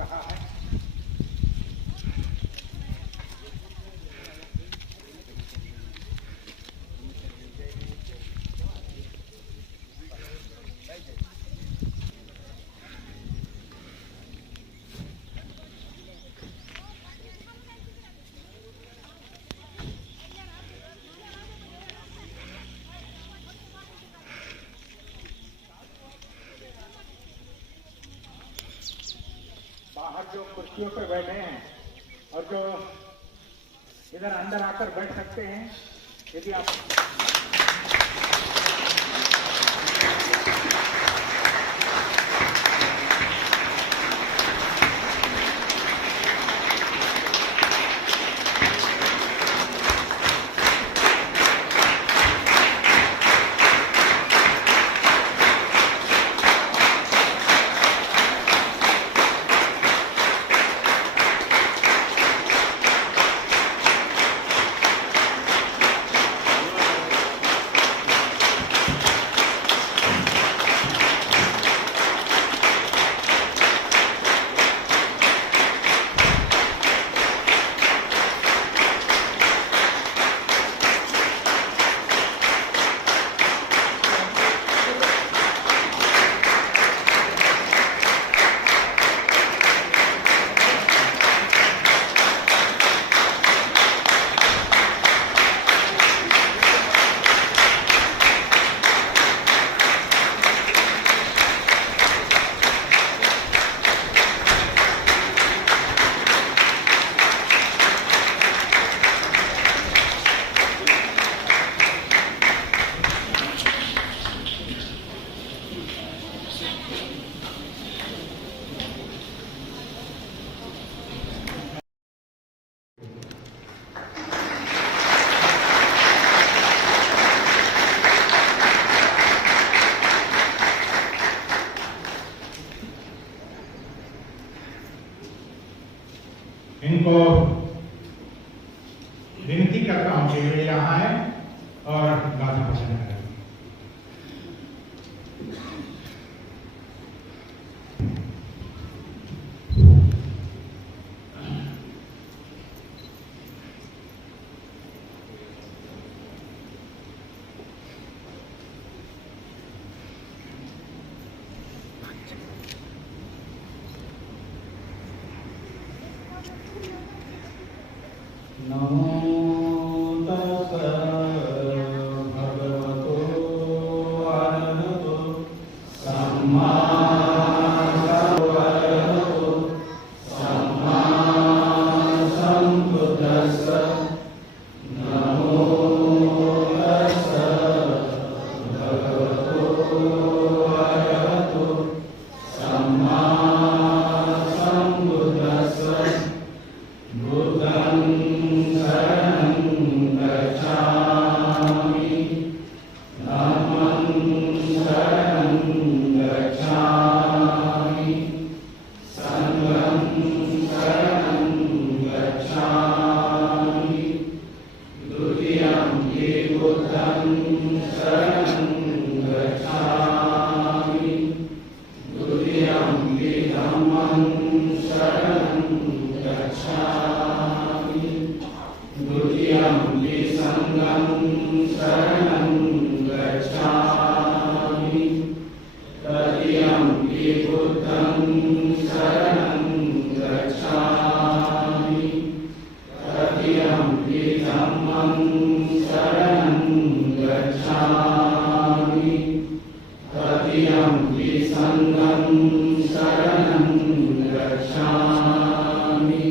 रहा है। बाहर जो कुर्सियों पर बैठे हैं और जो इधर अंदर आकर बैठ सकते हैं, यदि आप इनको विनती करता हूं कि वे यहाँ आए और गाथा भजन करें। नमो तस्सै भगवतो अरहतो सम्मा संवरहतो सम्मा संबुद्धिस्सै। नमो तस्सै भगवतो अरहतो सम्मा संबुद्धिस्सै। बुद्धं शरणं गच्छामि धम्मं शरणं गच्छामि संघं शरणं गच्छामि द्वितीयं बुद्धं शरणं गच्छामि द्वितीयं धम्मं शरणं गच्छामि द्वितीयं संघं शरणं गच्छामि तृतीयं बुद्धं शरणं गच्छामि तृतीयं धम्मं शरणं गच्छामि तृतीयं संघं शरणं गच्छामि।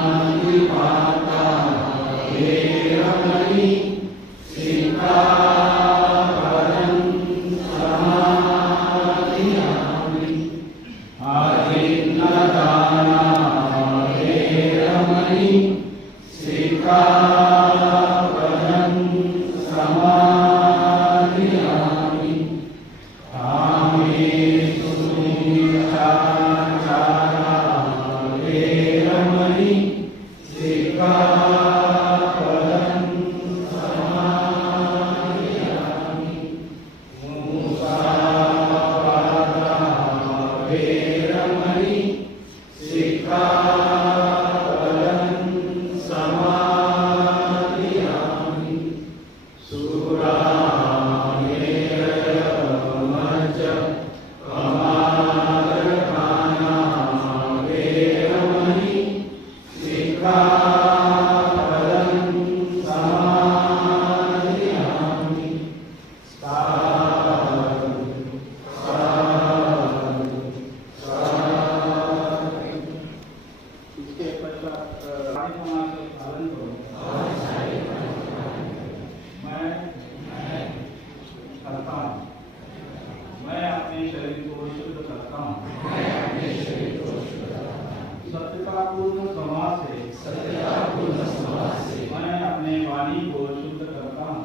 पाणातिपाता वेरमणि सिक्खापदं समादियामि। आजीर्णदाना वेरमणि सिक्खापदं समादियामि। कामेषु इसके पश्चात सारी समाज के पालन करो। मैं करता हूँ। मैं अपने शरीर को शुद्ध करता हूँ। सत्यतापूर्ण समाज से मैं अपने वाणी को शुद्ध करता हूँ।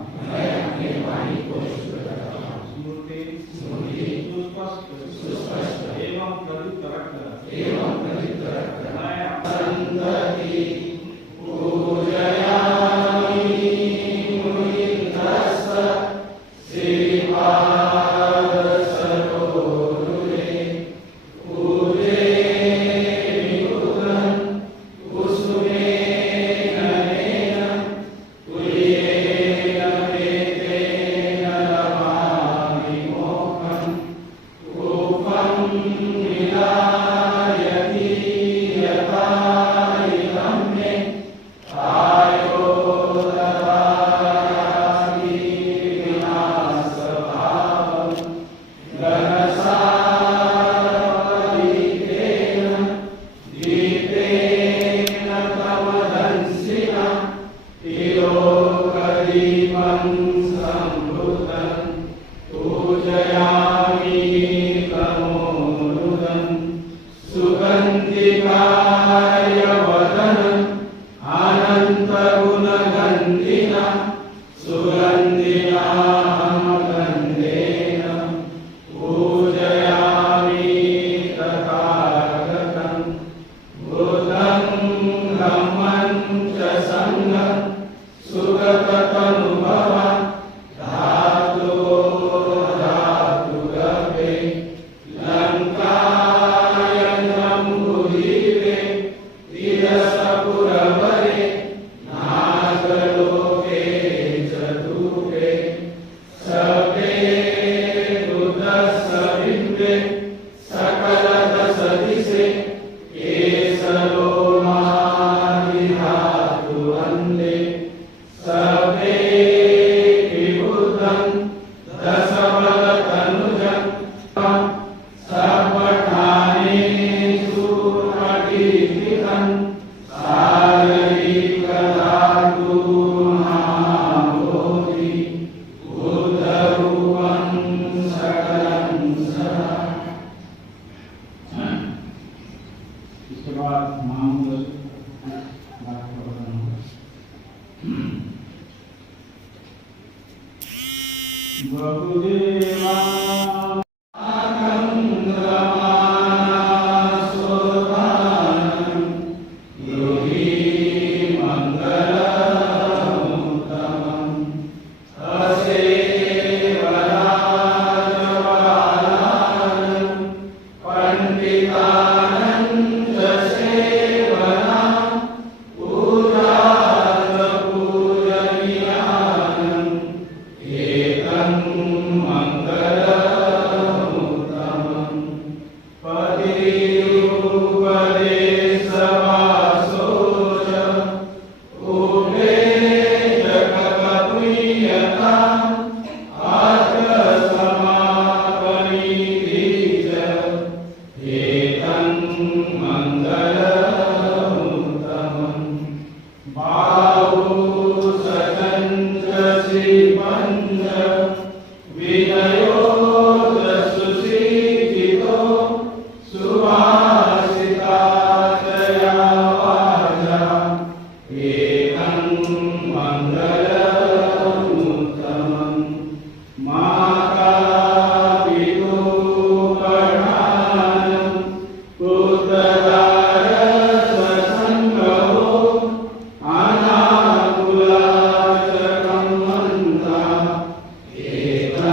स्मृति सुस्पष्ट एवं प्रदीप्त रखकर मैं इसके बाद बहुदेवा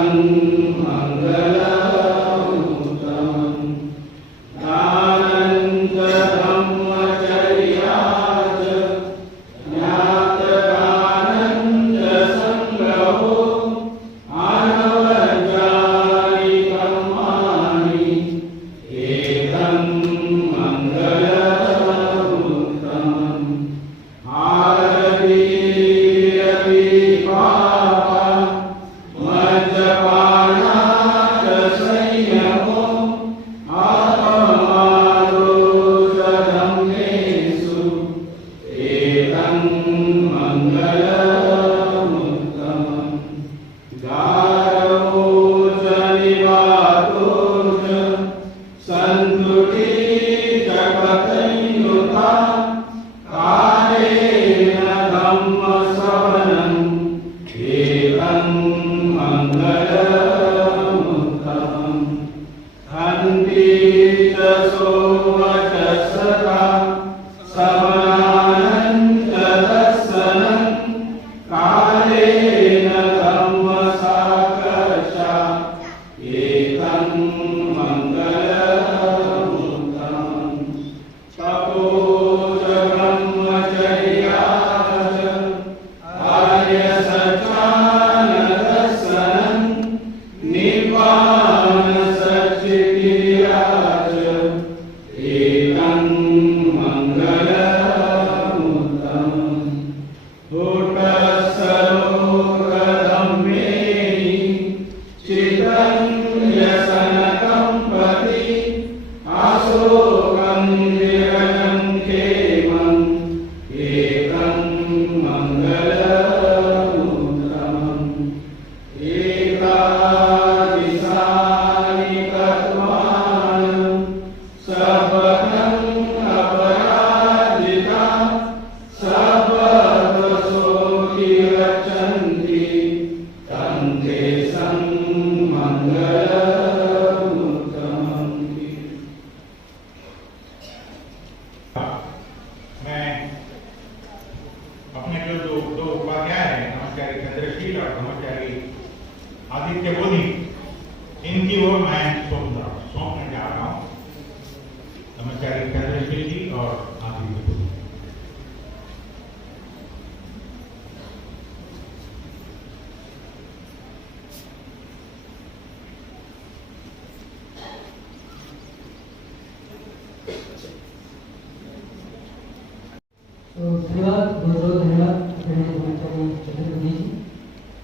Amen. मङ्गलमुत्तमम् हन्ति तसो वचसता समानन्तदर्शनं कालेन धम्मसाकर्षा एकं मङ्गलमुत्तमम् तपोज ब्रह्मचर्याज आर्यसत्यानदर्शनं निर्वाणसच्चितिराज एकं मङ्गलमुत्तमम् भूतसरोवरधम्मेहि चितं व्यसनकं पति अशोकं निरजं क्षेमम् एकं मङ्गलमुत्तमम् एकादिशानि तत्त्वानं सपदम् अपराजिता सपदशोऽपि गच्छन्ति तं देशं मङ्गलमुत्तमम्। मैं अपने जो दो उपाध्याय हैं, ब्रह्मचारी चंद्रशील और ब्रह्मचारी आदित्य बोधि, इनकी ओर मैं सौंपने जा रहा हूँ। ब्रह्मचारी चंद्रशील जी और आदित्य बोधि। तो धन्यवाद, बहुत बहुत धन्यवाद ब्रह्मचारी चंद्रबोधि जी।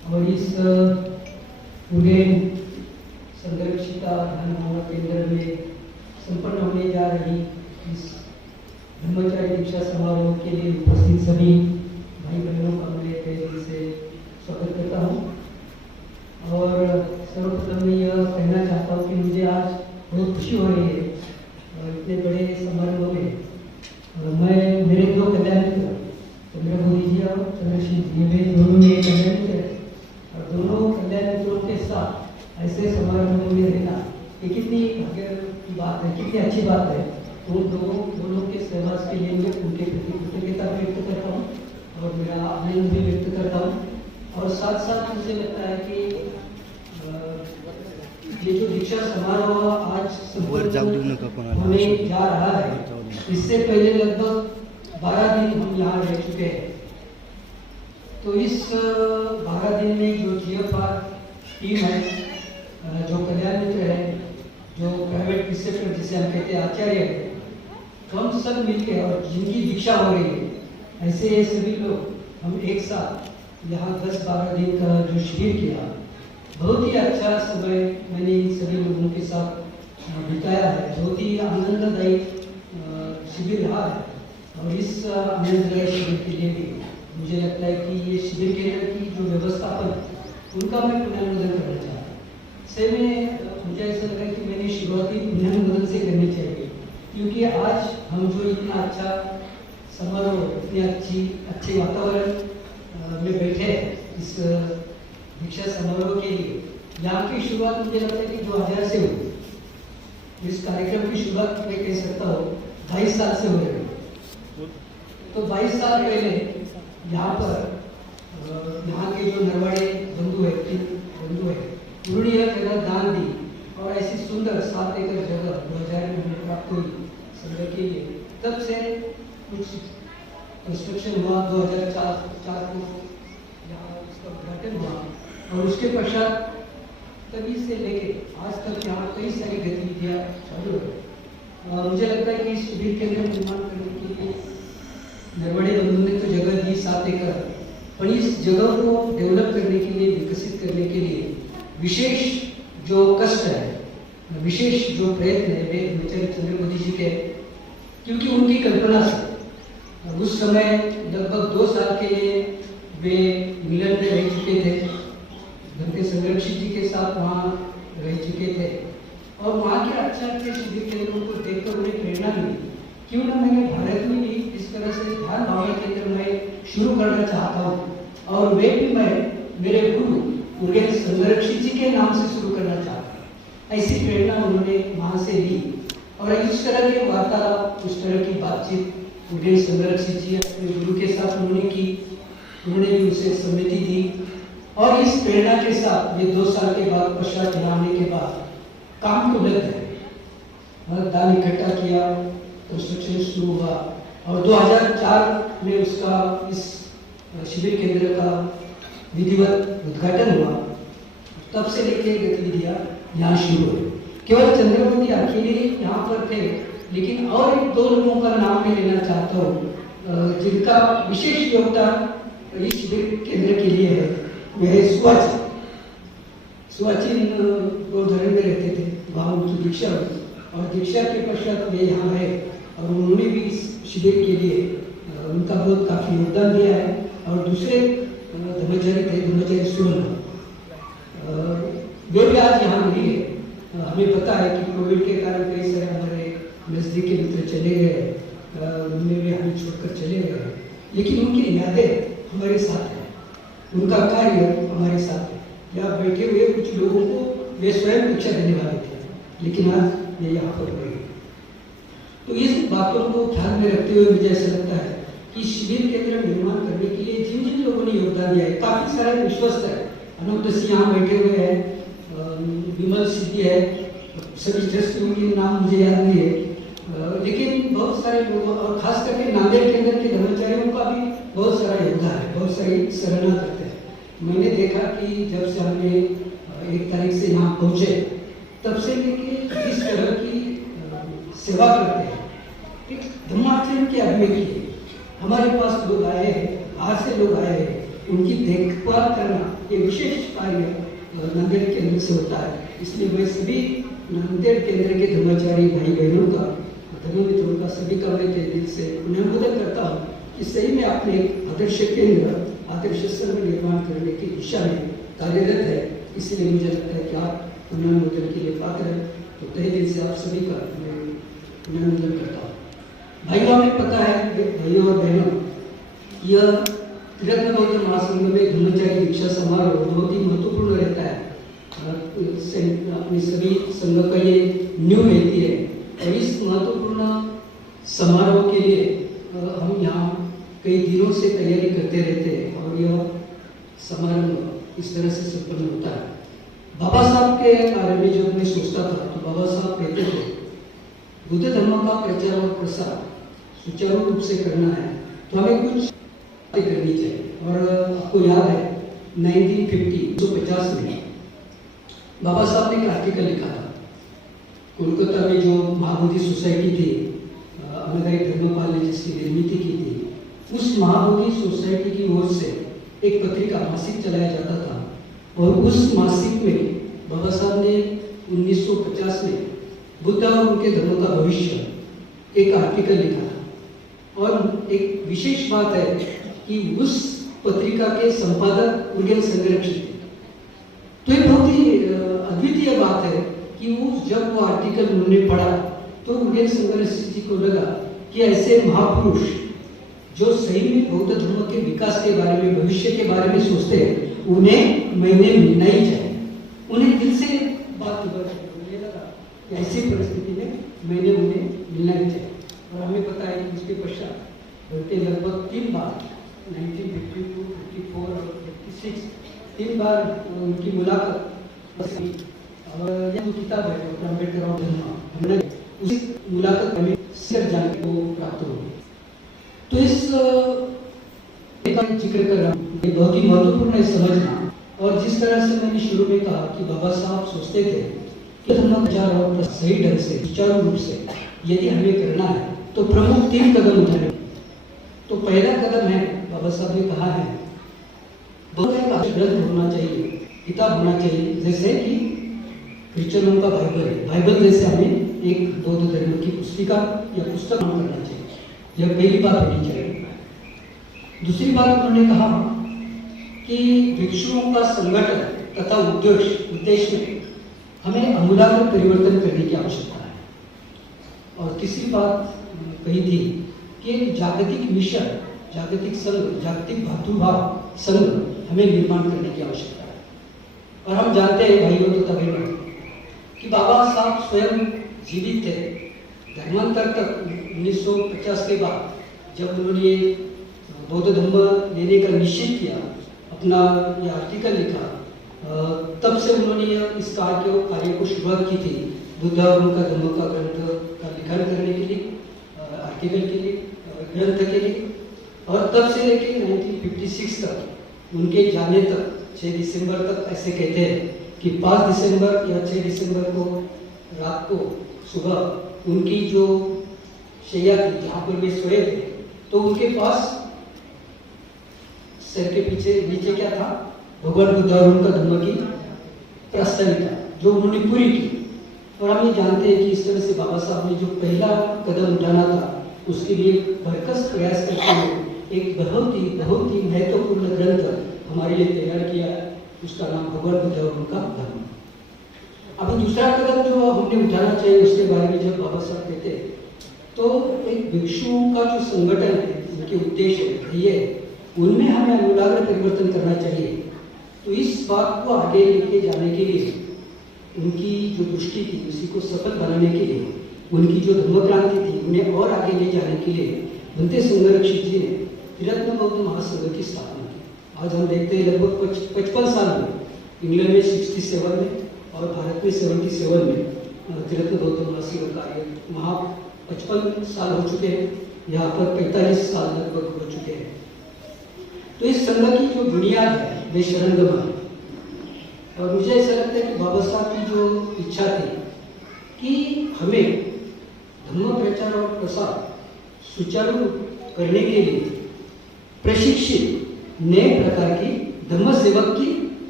और इस पूरे संरक्षिता ध्यान भावना केंद्र में संपन्न होने जा रही इस ब्रह्मचारी दीक्षा समारोह के लिए उपस्थित सभी भाई बहनों का मैं तहे दिल से स्वागत करता हूँ। और सर्वप्रथम मैं यह कहना चाहता हूँ कि मुझे आज बहुत खुशी हो रही है इतने बड़े समारोह में मैं मेरे दो कल्याण मित्र चंद्रबोधि जी और चंद्रशील जी, वे दोनों मेरे कल्याण मित्र हैं और दोनों कल्याण मित्रों के साथ ऐसे समारोह में रहना ये कितनी भाग्य की बात है, कितनी अच्छी बात है। तो दोनों के सहवास के लिए मैं उनके प्रति कृतज्ञता व्यक्त करता हूँ और मेरा आनंद भी व्यक्त करता हूँ। और साथ साथ मुझे लगता है कि ये जो दीक्षा समारोह आज होने जा रहा है, इससे पहले लगभग 12 दिन हम यहाँ रह चुके हैं। तो इस 12 दिन में जो GFR टीम है, जो कल्याण मित्र है, जो प्राइवेट प्रिसेप्टर जिसे हम कहते हैं आचार्य है, तो हम सब मिलके और जिनकी दीक्षा हो रही है, ऐसे सभी लोग हम एक साथ यहाँ 10-12 दिन का जो शिविर किया, बहुत ही अच्छा समय मैंने इन सभी लोगों के साथ बिताया है। बहुत ही आनंददायी शिविर रहा है। और इस आनंददायी शिविर के लिए भी मुझे लगता है कि ये शिविर केंद्र की जो व्यवस्थापन उनका मैं पुनर्नोदन करना चाहता हूँ। से में मुझे ऐसा लगा कि मैंने शुरुआती पुनर्नोदन से करनी चाहिए, क्योंकि आज हम जो इतना अच्छा समारोह, इतने अच्छे वातावरण में बैठे इस दीक्षा समारोह के लिए, यहाँ की शुरुआत मुझे लगता है कि 2000 से हुई। इस कार्यक्रम की शुरुआत मैं कह सकता हूँ 22 साल से हो रही है। तो 22 साल पहले यहाँ पर यहाँ के जो नरवाड़े बंधु है, उन्होंने यह जगह दान दी और ऐसी सुंदर 7 एकड़ जगह 2000 में हमें प्राप्त हुई संग्रह के लिए। तब से कुछ कंस्ट्रक्शन हुआ, 2004 को यहाँ उसका उद्घाटन हुआ और उसके पश्चात तभी से लेके आज तक यहाँ कई सारी गतिविधियाँ चालू है। मुझे लगता है कि इस शिविर केंद्र निर्माण करने के लिए नरवाड़े बंधु ने तो जगह दी 7 एकड़, पर इस जगह को डेवलप करने के लिए, विकसित करने के लिए विशेष जो कष्ट है, विशेष जो प्रयत्न है वे ब्रह्मचारी चंद्रबोधि जी के, क्योंकि उनकी कल्पना से उस समय लगभग 2 साल के लिए वे मिलन में रह चुके थे, उनके संरक्षित जी के साथ वहाँ रह चुके थे और वहाँ के अच्छा अच्छे शिविर केंद्रों को देखकर उन्हें प्रेरणा मिली। क्यों ना मैंने भारत में भी इस तरह से ध्यान भावना केंद्र में शुरू करना चाहता हूँ। और वे भी मैं मेरे गुरु मुर्गेन संरक्षित जी के नाम से शुरू करना चाहता हूँ। ऐसी प्रेरणा उन्होंने वहाँ से ली और इस तरह के वार्तालाप, उस तरह की बातचीत मुर्गेन संरक्षित जी अपने गुरु के साथ उन्होंने की, उन्होंने भी उसे सम्मति दी और इस प्रेरणा के साथ ये 2 साल के बाद पश्चात यहाँ आने के बाद काम को लग गए, दान इकट्ठा किया, कंस्ट्रक्शन शुरू हुआ और 2004 में उसका इस शिविर केंद्र का विधिवत उद्घाटन हुआ। तब से लेकर गतिविधियां यहाँ शुरू हुई। केवल चंद्रमोदी अकेले यहाँ पर थे, लेकिन और 2 लोगों का नाम मैं लेना चाहता हूँ जिनका विशेष योगदान इस शिविर केंद्र के लिए है। वे सुवाची गोधरण में रहते थे, वहाँ उनकी दीक्षा हुई और दीक्षा के पश्चात वे यहाँ है और उन्होंने भी इस शिविर के लिए उनका बहुत काफी योगदान दिया है। और दूसरे धर्मचारी थे, धर्मचारी सुमन, वे भी आज यहाँ नहीं है। हमें पता है कि कोविड के कारण कई सारे हमारे नजदीक के मित्र चले गए, उनमें भी हमें छोड़कर चले गए, लेकिन उनकी यादें हमारे साथ है, उनका कार्य हमारे साथ है। यहाँ बैठे हुए कुछ लोगों को वे स्वयं शिक्षा देने वाले थे, लेकिन आज ये यहाँ पर गए। तो इस बातों को ध्यान में रखते हुए मुझे ऐसा लगता है कि शिविर केंद्र निर्माण करने के लिए जिन जिन लोगों ने योगदान दिया है, काफी सारे विश्वस्त है, अनूप सिंह यहाँ बैठे हुए हैं, विमल सिद्धि है, सभी जस्ट उनके नाम मुझे याद नहीं है, लेकिन बहुत सारे लोगों और खास करके नांदेड़ केंद्र के कर्मचारियों का भी बहुत सारा योगदान है, बहुत सारी सराहना करते हैं। मैंने देखा कि जब से हमने 1 तारीख से यहाँ पहुँचे तब से लेके जिस तरह की सेवा करते हैं, एक धर्माचरण की आदमी की हमारे पास लोग आए हैं, बाहर से लोग आए हैं, उनकी देखभाल करना ये विशेष कार्य नांदेड़ केंद्र से होता है। इसलिए मैं सभी नांदेड़ केंद्र के धर्मचारी भाई बहनों का, धर्म मित्रों का, सभी का मैं दिल से पुनर्बोधन करता हूँ कि सही में आपने एक आदर्श केंद्र, आदर्श संघ निर्माण करने की दिशा में कार्यरत है। इसलिए मुझे लगता है कि आप पुनर्बोधन के लिए पात्र हैं। तो तहे दिल से आप सभी का मैं पुनर्बोधन करता हूँ। भाइयों, हमें पता है भाइयों और बहनों, यह तिरत्न बौद्ध महासंघ में धर्मचारी दीक्षा समारोह बहुत ही महत्वपूर्ण रहता है। अपनी सभी संघ का ये न्यू रहती है और इस महत्वपूर्ण समारोह के लिए हम यहाँ कई दिनों से तैयारी करते रहते हैं और यह समारोह इस तरह से संपन्न होता है। बाबा साहब के बारे में जब मैं सोचता था तो बाबा साहब कहते थे बुद्ध धर्म का प्रचार और प्रसार सुचारू रूप से करना है तो हमें कुछ करनी चाहिए। और आपको याद है 1950 में बाबा साहब ने एक आर्टिकल लिखा था। कोलकाता में जो महाबोधि सोसाइटी थी, अमेरिकी धर्मपाल ने जिसकी निर्मित की थी, उस महाबोधि सोसाइटी की ओर से एक पत्रिका मासिक चलाया जाता था और उस मासिक में बाबा साहब ने 1950 में बुद्ध और उनके धर्म का भविष्य एक आर्टिकल लिखा था। और एक विशेष बात है कि उस पत्रिका के संपादक मुर्गेन संरक्षित थे। तो ये बहुत ही अद्वितीय बात है कि जब वो आर्टिकल उन्होंने पढ़ा तो मुर्गेन संरक्षित जी को लगा कि ऐसे महापुरुष जो सही में बौद्ध धर्म के विकास के बारे में, भविष्य के बारे में सोचते हैं, उन्हें मैंने मिलना ही चाहिए। उन्हें दिल से बात लगा कि ऐसी परिस्थिति में मैंने उन्हें मिलना ही चाहिए। और हमें पता है कि उसके पश्चात उनके लगभग 3 बार 1952, 54 और 56 3 बार उनकी मुलाकात और यह जो किताब है डॉक्टर अम्बेडकर और धर्म, हमने उस मुलाकात में सिर जाने को प्राप्त हो। तो इस जिक्र कर रहा हूँ, ये बहुत ही महत्वपूर्ण है समझना। और जिस तरह से मैंने शुरू में कहा कि बाबा साहब सोचते थे कि धर्म प्रचार और सही ढंग से, सुचारू रूप से यदि हमें करना है तो प्रमुख 3 कदम उठाने। तो पहला कदम है, बाबा साहब ने कहा है, ग्रंथ होना चाहिए, किताब होना चाहिए, जैसे कि क्रिश्चियनों का बाइबल है। बाइबल जैसे हमें एक बौद्ध धर्म की पुस्तिका या पुस्तक करना चाहिए। यह पहली बात होनी चाहिए। दूसरी बात उन्होंने कहा कि भिक्षुओं का संगठन तथा उद्देश्य में हमें आमूलाग्र परिवर्तन करने की आवश्यकता है। और तीसरी बात कही थी कि जागतिक मिशन, जागतिक संघ, जागतिक भातृभाव संघ हमें निर्माण करने की आवश्यकता है। और हम जानते हैं भाइयों तथा बहनों कि बाबा साहब स्वयं जीवित थे। धर्मांतर तक 1950 के बाद जब उन्होंने बौद्ध धर्म लेने का निश्चय किया, अपना यह आर्टिकल लिखा, तब से उन्होंने इस कार्य को शुरुआत की थी, बुद्ध और उनका धर्म का ग्रंथ का लिखन करने के लिए, आर्टिकल के लिए, ग्रंथ के लिए। और तब से लेकर 1956 तक उनके जाने तक 6 दिसंबर तक ऐसे कहते हैं कि 5 दिसंबर या 6 दिसंबर को रात को सुबह उनकी जो शैया थी जहाँ पर वे सोए थे, तो उनके पास सर के पीछे नीचे क्या था, भगवान बुद्ध और उनका धम्म की प्रास्ताविका जो उन्होंने पूरी की। और हम ये जानते हैं कि इस तरह से बाबा साहब ने जो पहला कदम उठाना था उसके लिए भरकस प्रयास करते हुए एक बहुत ही महत्वपूर्ण ग्रंथ हमारे लिए तैयार किया है, उसका नाम भगवान बुद्ध और उनका धर्म। अभी दूसरा कदम जो हमने उठाना चाहिए उसके बारे में जब बाबा साहब कहते हैं तो एक भिक्षुओं का जो संगठन है, उनके उद्देश्य ये उनमें हमें अनुलाग्र परिवर्तन करना चाहिए। तो इस बात को आगे लेके जाने के लिए उनकी जो दृष्टि थी उसी को सफल बनाने के लिए, उनकी जो धर्म क्रांति थी उन्हें और आगे ले जाने के लिए भंते संघरक्षित जी ने त्रिरत्न बौद्ध महासंघ की स्थापना की। आज हम देखते हैं लगभग 55 साल में, इंग्लैंड में 67 में और भारत में 77 में त्रिरत्न बौद्ध महासंघ कार्य वहाँ 55 साल हो चुके हैं, यहाँ पर 45 साल लगभग हो चुके हैं। तो इस संघ की जो बुनियाद है वे शरणगमन है। और मुझे ऐसा लगता है कि बाबा साहब की जो इच्छा थी कि हमें धर्म प्रचार और प्रसार सुचारू करने के लिए प्रशिक्षित नए प्रकार की धर्म सेवक की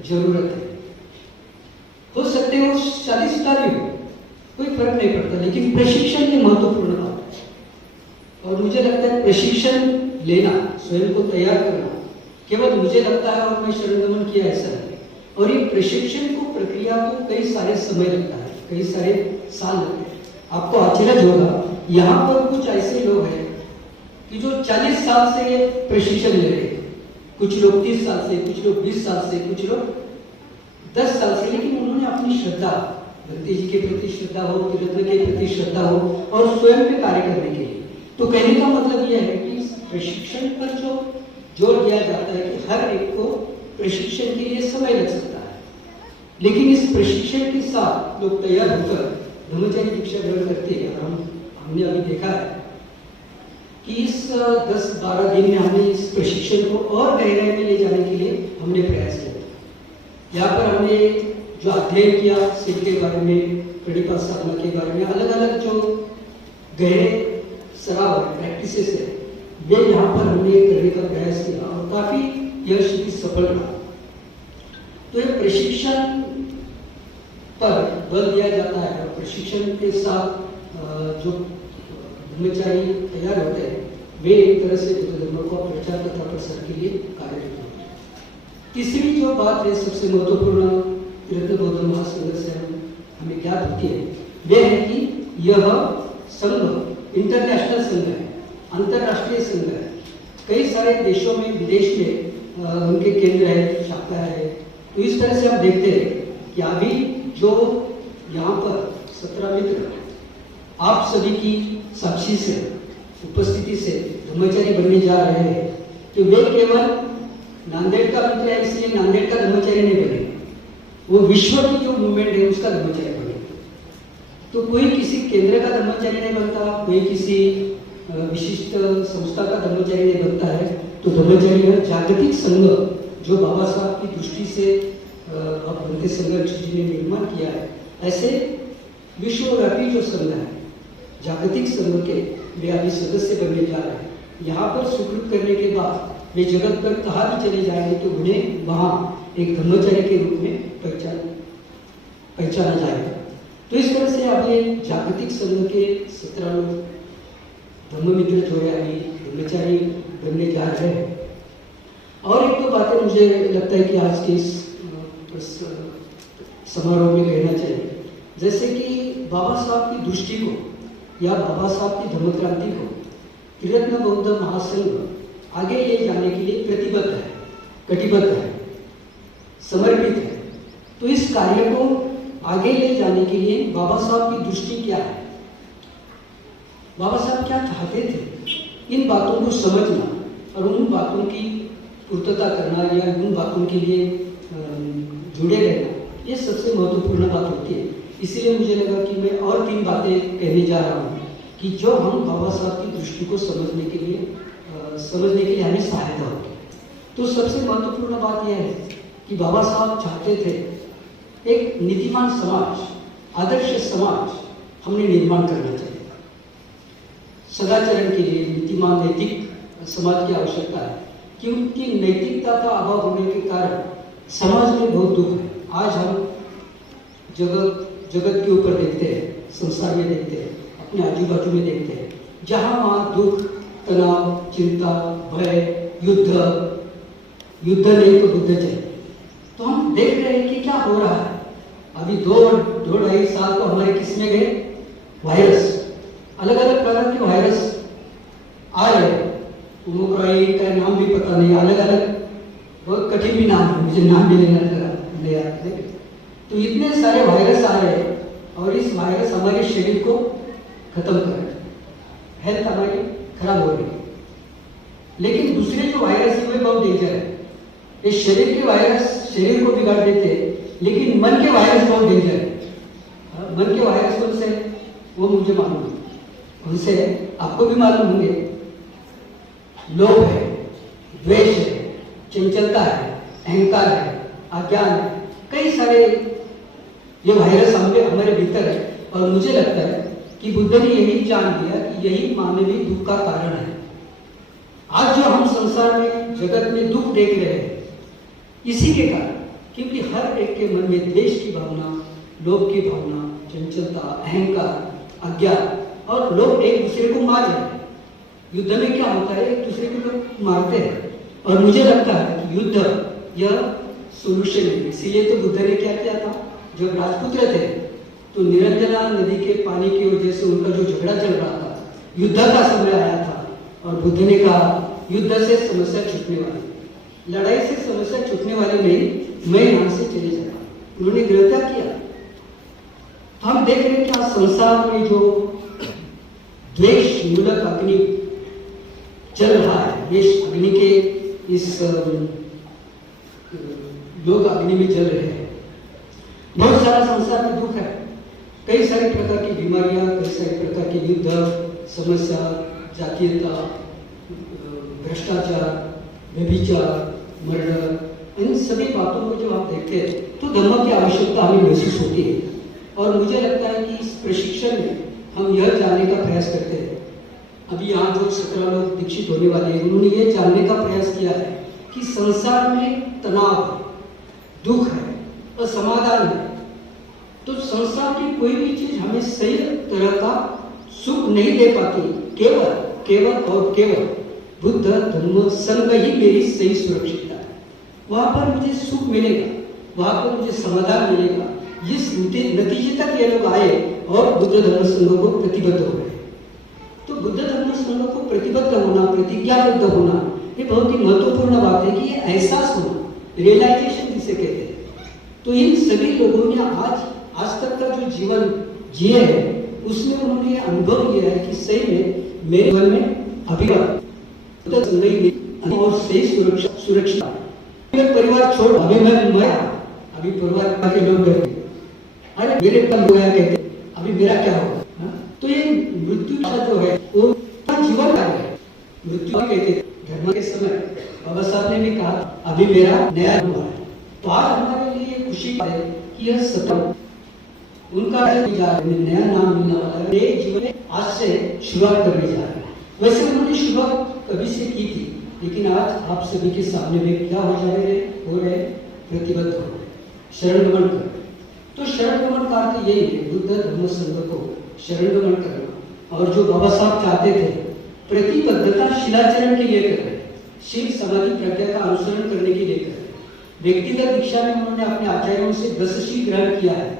जरूरत है। हो सकते हैं वो शादीशुदा भी हो, कोई फर्क नहीं पड़ता, लेकिन प्रशिक्षण की महत्वपूर्ण बात है। और मुझे लगता है प्रशिक्षण लेना, स्वयं को तैयार करना केवल मुझे लगता है और मैं शरणगमन किया ऐसा है। और ये प्रशिक्षण को प्रक्रिया को कई सारे समय लगता है, कई सारे साल लगते हैं। आपको आश्चर्य होगा, यहाँ पर कुछ ऐसे लोग हैं कि जो 40 साल से प्रशिक्षण ले रहे हैं, कुछ लोग 30 साल से, कुछ लोग 20 साल से, कुछ लोग 10 साल से, लेकिन उन्होंने अपनी श्रद्धा, भक्ति जी के प्रति श्रद्धा हो, त्रिरत्न के प्रति श्रद्धा हो और स्वयं पे कार्य करने के लिए। तो कहने का मतलब यह है कि इस प्रशिक्षण पर जो जोर दिया जाता है कि हर एक को प्रशिक्षण के लिए समय लग सकता है, लेकिन इस प्रशिक्षण के साथ लोग तैयार होकर ब्रह्मचर्य दीक्षा ग्रहण करते हैं। हमने अभी देखा है कि इस 10-12 दिन में हमने इस प्रशिक्षण को और गहराई में ले जाने के लिए हमने प्रयास किया। यहाँ पर हमने जो अध्ययन किया सिद्ध के बारे में, प्रणिपात साधना के बारे में, अलग अलग जो गहरे सराव प्रैक्टिसेस है वे यहाँ पर हमने करने का प्रयास किया और काफी यह स्थिति सफल रहा। तो ये प्रशिक्षण पर बल दिया जाता है और प्रशिक्षण के साथ जो ब्रह्मचारी तैयार होते हैं वे एक तरह से बुद्ध धर्म को प्रचार तथा प्रसार के लिए कार्यरत होते हैं। तीसरी जो बात है सबसे महत्वपूर्ण त्रिरत्न बौद्ध महासंघ से हमें ज्ञात होती है, वह है कि यह संघ इंटरनेशनल संघ है, अंतरराष्ट्रीय संघ है। कई सारे देशों में, विदेश में उनके केंद्र है, शाखा है। तो इस तरह से हम देखते हैं कि अभी जो यहाँ पर 17 मित्र आप सभी की साक्षी से, उपस्थिति से ब्रह्मचारी बनने जा रहे हैं, तो वे केवल नांदेड़ का मित्र है इसलिए नांदेड़ का ब्रह्मचारी नहीं बने, वो विश्व की जो मूवमेंट है उसका ब्रह्मचारी बने। तो कोई किसी केंद्र का ब्रह्मचारी नहीं बनता, कोई किसी विशिष्ट संस्था का ब्रह्मचारी नहीं बनता है। तो ब्रह्मचारी है जागतिक संघ जो बाबा साहब की दृष्टि से भंते संघरक्षित जी ने निर्माण किया है, ऐसे विश्वव्यापी जो संघ है जागतिक संघ के वे अभी सदस्य बनने जा रहे हैं। यहाँ पर स्वीकृत करने के बाद वे जगत पर कहाँ भी चले जाएंगे तो उन्हें वहाँ एक ब्रह्मचारी के रूप में पहचाना जाएगा। तो इस तरह से अब ये जागतिक संघ के 17 लोग धर्म मित्र जो है अभी ब्रह्मचारी बनने जा रहे हैं। और एक तो बातें मुझे लगता है कि आज के इस समारोह में कहना चाहिए, जैसे कि बाबा साहब की दृष्टि को या बाबा साहब की धर्म क्रांति को त्रिरत्न बौद्ध महासंघ आगे ले जाने के लिए प्रतिबद्ध है, कटिबद्ध है, समर्पित है। तो इस कार्य को आगे ले जाने के लिए बाबा साहब की दृष्टि क्या है, बाबा साहब क्या चाहते थे, इन बातों को समझना और उन बातों की पूर्तता करना या उन बातों के लिए जुड़े रहना, ये सबसे महत्वपूर्ण बात होती है। इसीलिए मुझे लगा कि मैं और 3 बातें कहने जा रहा हूँ कि जो हम बाबा साहब की दृष्टि को समझने के लिए हमें सहायता होगी। तो सबसे महत्वपूर्ण बात यह है कि बाबा साहब चाहते थे एक नीतिमान समाज, आदर्श समाज हमने निर्माण करना चाहिए। सदाचरण के लिए नीतिमान नैतिक समाज की आवश्यकता है, क्योंकि नैतिकता का अभाव होने के कारण समाज में बहुत दुख है। आज हम जगत के ऊपर देखते हैं, संसार में देखते हैं, अपने आजू बाजू में देखते हैं, जहाँ वहाँ दुख, तनाव, चिंता, भय, युद्ध नहीं तो बुद्ध चाहिए। तो हम देख रहे हैं कि क्या हो रहा है। अभी 2-2.5 साल तो हमारे किसमें गए, वायरस, अलग अलग प्रकार के वायरस आ रहे हैं। का नाम भी पता नहीं, अलग अलग बहुत कठिन भी नाम है, मुझे नाम भी नहीं आता। तो इतने सारे वायरस आ रहे हैं और इस वायरस हमारे शरीर को खत्म कर रहे हैं, हेल्थ हमारी खराब हो रही है। लेकिन दूसरे जो वायरस है वे बहुत डेंजर है। ये शरीर के वायरस शरीर को बिगाड़ देते हैं, लेकिन मन के वायरस बहुत डेंजर है। मन के वायरस कौन से, वो मुझे मालूम है, उनसे आपको भी मालूम होंगे। लोभ है, द्वेष है, चंचलता है, अहंकार है, अज्ञान है, कई सारे ये वायरस हमारे भीतर है। और मुझे लगता है कि बुद्ध ने यही जान लिया कि यही मानवीय दुख का कारण है। आज जो हम संसार में, जगत में दुख देख रहे हैं, इसी के कारण, क्योंकि हर एक के मन में द्वेष की भावना, लोभ की भावना, चंचलता, अहंकार, अज्ञान, और लोग एक दूसरे को मार रहे हैं। युद्ध में क्या होता है, एक दूसरे को लोग मारते हैं। और मुझे लगता है कि युद्ध यह सोल्यूशन है। इसीलिए तो बुद्ध ने क्या किया था, जब राजपुत्र थे तो निरंजना नदी के पानी की वजह से उनका जो झगड़ा चल रहा था, युद्ध का समय आया था, और बुद्ध ने कहा युद्ध से समस्या छूटने वाली, लड़ाई से समस्या छूटने वाली नहीं, मैं यहां से चले जाता। उन्होंने दृढ़ता किया। तो हम देख रहे हैं कि आज संसार में जो द्वेष मूलक अग्नि चल रहा है, देश अग्नि के इस लोग अग्नि में जल रहे हैं। बहुत सारा संसार में दुख है, कई सारे प्रकार की बीमारियां, कई सारे प्रकार के युद्ध, समस्या, जातीयता, भ्रष्टाचार, व्यभिचार, मर्डर, इन सभी बातों को जो आप देखते हैं तो धर्म की आवश्यकता हमें महसूस होती है। और मुझे लगता है कि इस प्रशिक्षण में हम यह जानने का प्रयास करते हैं। अभी यहाँ जो 17 लोग दीक्षित होने वाले हैं, उन्होंने ये जानने का प्रयास किया है कि संसार में तनाव है, दुख है, असमाधान है। तो संसार की कोई भी चीज हमें सही तरह का सुख नहीं दे पाती। केवल और केवल बुद्ध धर्म संग ही मेरी सही सुरक्षितता है। वहां पर मुझे सुख मिलेगा, वहां पर मुझे समाधान मिलेगा। इस नतीजे तक ये लोग आए और बुद्ध धर्म संघ को प्रतिबद्ध हो गए। तो बुद्ध धर्म संघ को प्रतिबद्ध होना, प्रतिज्ञाबद्ध होना, ये बहुत ही महत्वपूर्ण बात है कि ये एहसास होना, रियलाइजेशन जिसे कहते हैं। तो इन सभी लोगों ने आज तक का जो जीवन जिए है, उसमें उन्होंने ये अनुभव किया है कि सही में मेरे जीवन में अभिगम और सही सुरक्षा परिवार छोड़ अभी अभी परिवार के लोग कहते, अरे मेरे कम गया कहते, अभी मेरा क्या होगा। तो ये मृत्यु जो है वो जीवन का है। मृत्यु कहते धर्म के समय बाबा साहब ने भी कहा अभी मेरा नया हुआ है। तो आज हमारे लिए खुशी है कि यह सत्य उनका नया नाम मिलने वाला है। नए जीवन में आज से शुरुआत करने जा रहे हैं। वैसे उन्होंने शुरुआत कभी से की थी, लेकिन आज आप सभी के सामने में क्या हो रहे प्रतिबद्ध हो रहे, शरण गमन कर। तो शरण गमन का अर्थ यही है, बुद्ध धर्म संघ को शरण गमन करना। और जो बाबा साहब चाहते थे प्रतिबद्धता शिलाचरण के लिए कर रहे, शील समाधि प्रज्ञा का अनुसरण करने के लिए कर रहे। व्यक्तिगत दीक्षा में उन्होंने अपने आचार्यों से 10 शील ग्रहण किया है।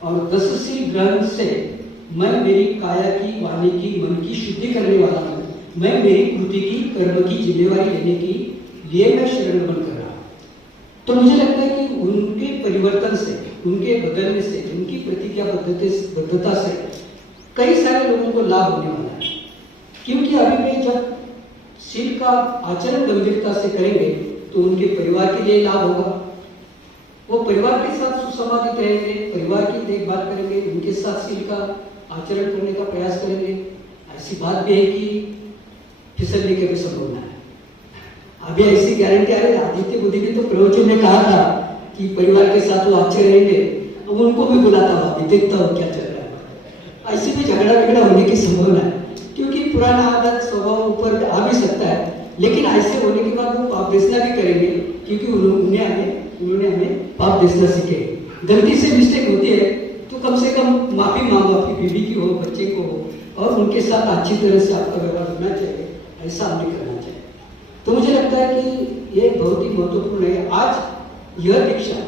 और 10 शील ग्रहण से मैं मेरी काया की, वाणी की, मन की शुद्धि करने वाला हूँ। मैं मेरी कृति की, कर्म की जिम्मेवारी लेने के लिए मैं शरण गमन कर रहा हूँ। तो मुझे लगता है कि उनके परिवर्तन से उनके बदलने से, उनकी प्रतिज्ञाबद्धता से कई सारे लोगों को लाभ होने वाला है। क्योंकि अभी में जब शील का आचरण गंभीरता से करेंगे तो उनके परिवार के लिए लाभ होगा। वो परिवार के साथ सुसंवादित रहेंगे, परिवार की देखभाल करेंगे, उनके साथ शील का आचरण करने का प्रयास करेंगे। ऐसी बात भी है कि फिसलने की भी संभावना है। अभी ऐसी गारंटी आ रही है। आदित्य बुद्धि ने तो प्रवचन में कहा था कि परिवार के साथ वो अच्छे रहेंगे, अब उनको भी बुलाता हुआ अभी देखता हो क्या चल रहा है। ऐसी भी झगड़ा होने की संभावना है, क्योंकि पुराना आदत स्वभाव ऊपर आ भी सकता है, लेकिन ऐसे होने के बाद वो पाप देशना भी करेंगे, क्योंकि उन्होंने हमें पाप देशना सीखे। गलती से मिस्टेक होती है तो कम से कम माफी मांगो, आपकी बीवी की हो, बच्चे को हो, और उनके साथ अच्छी तरह से आपका व्यवहार होना चाहिए, ऐसा हमें करना चाहिए। तो मुझे लगता है कि ये बहुत ही महत्वपूर्ण है। आज यह दीक्षा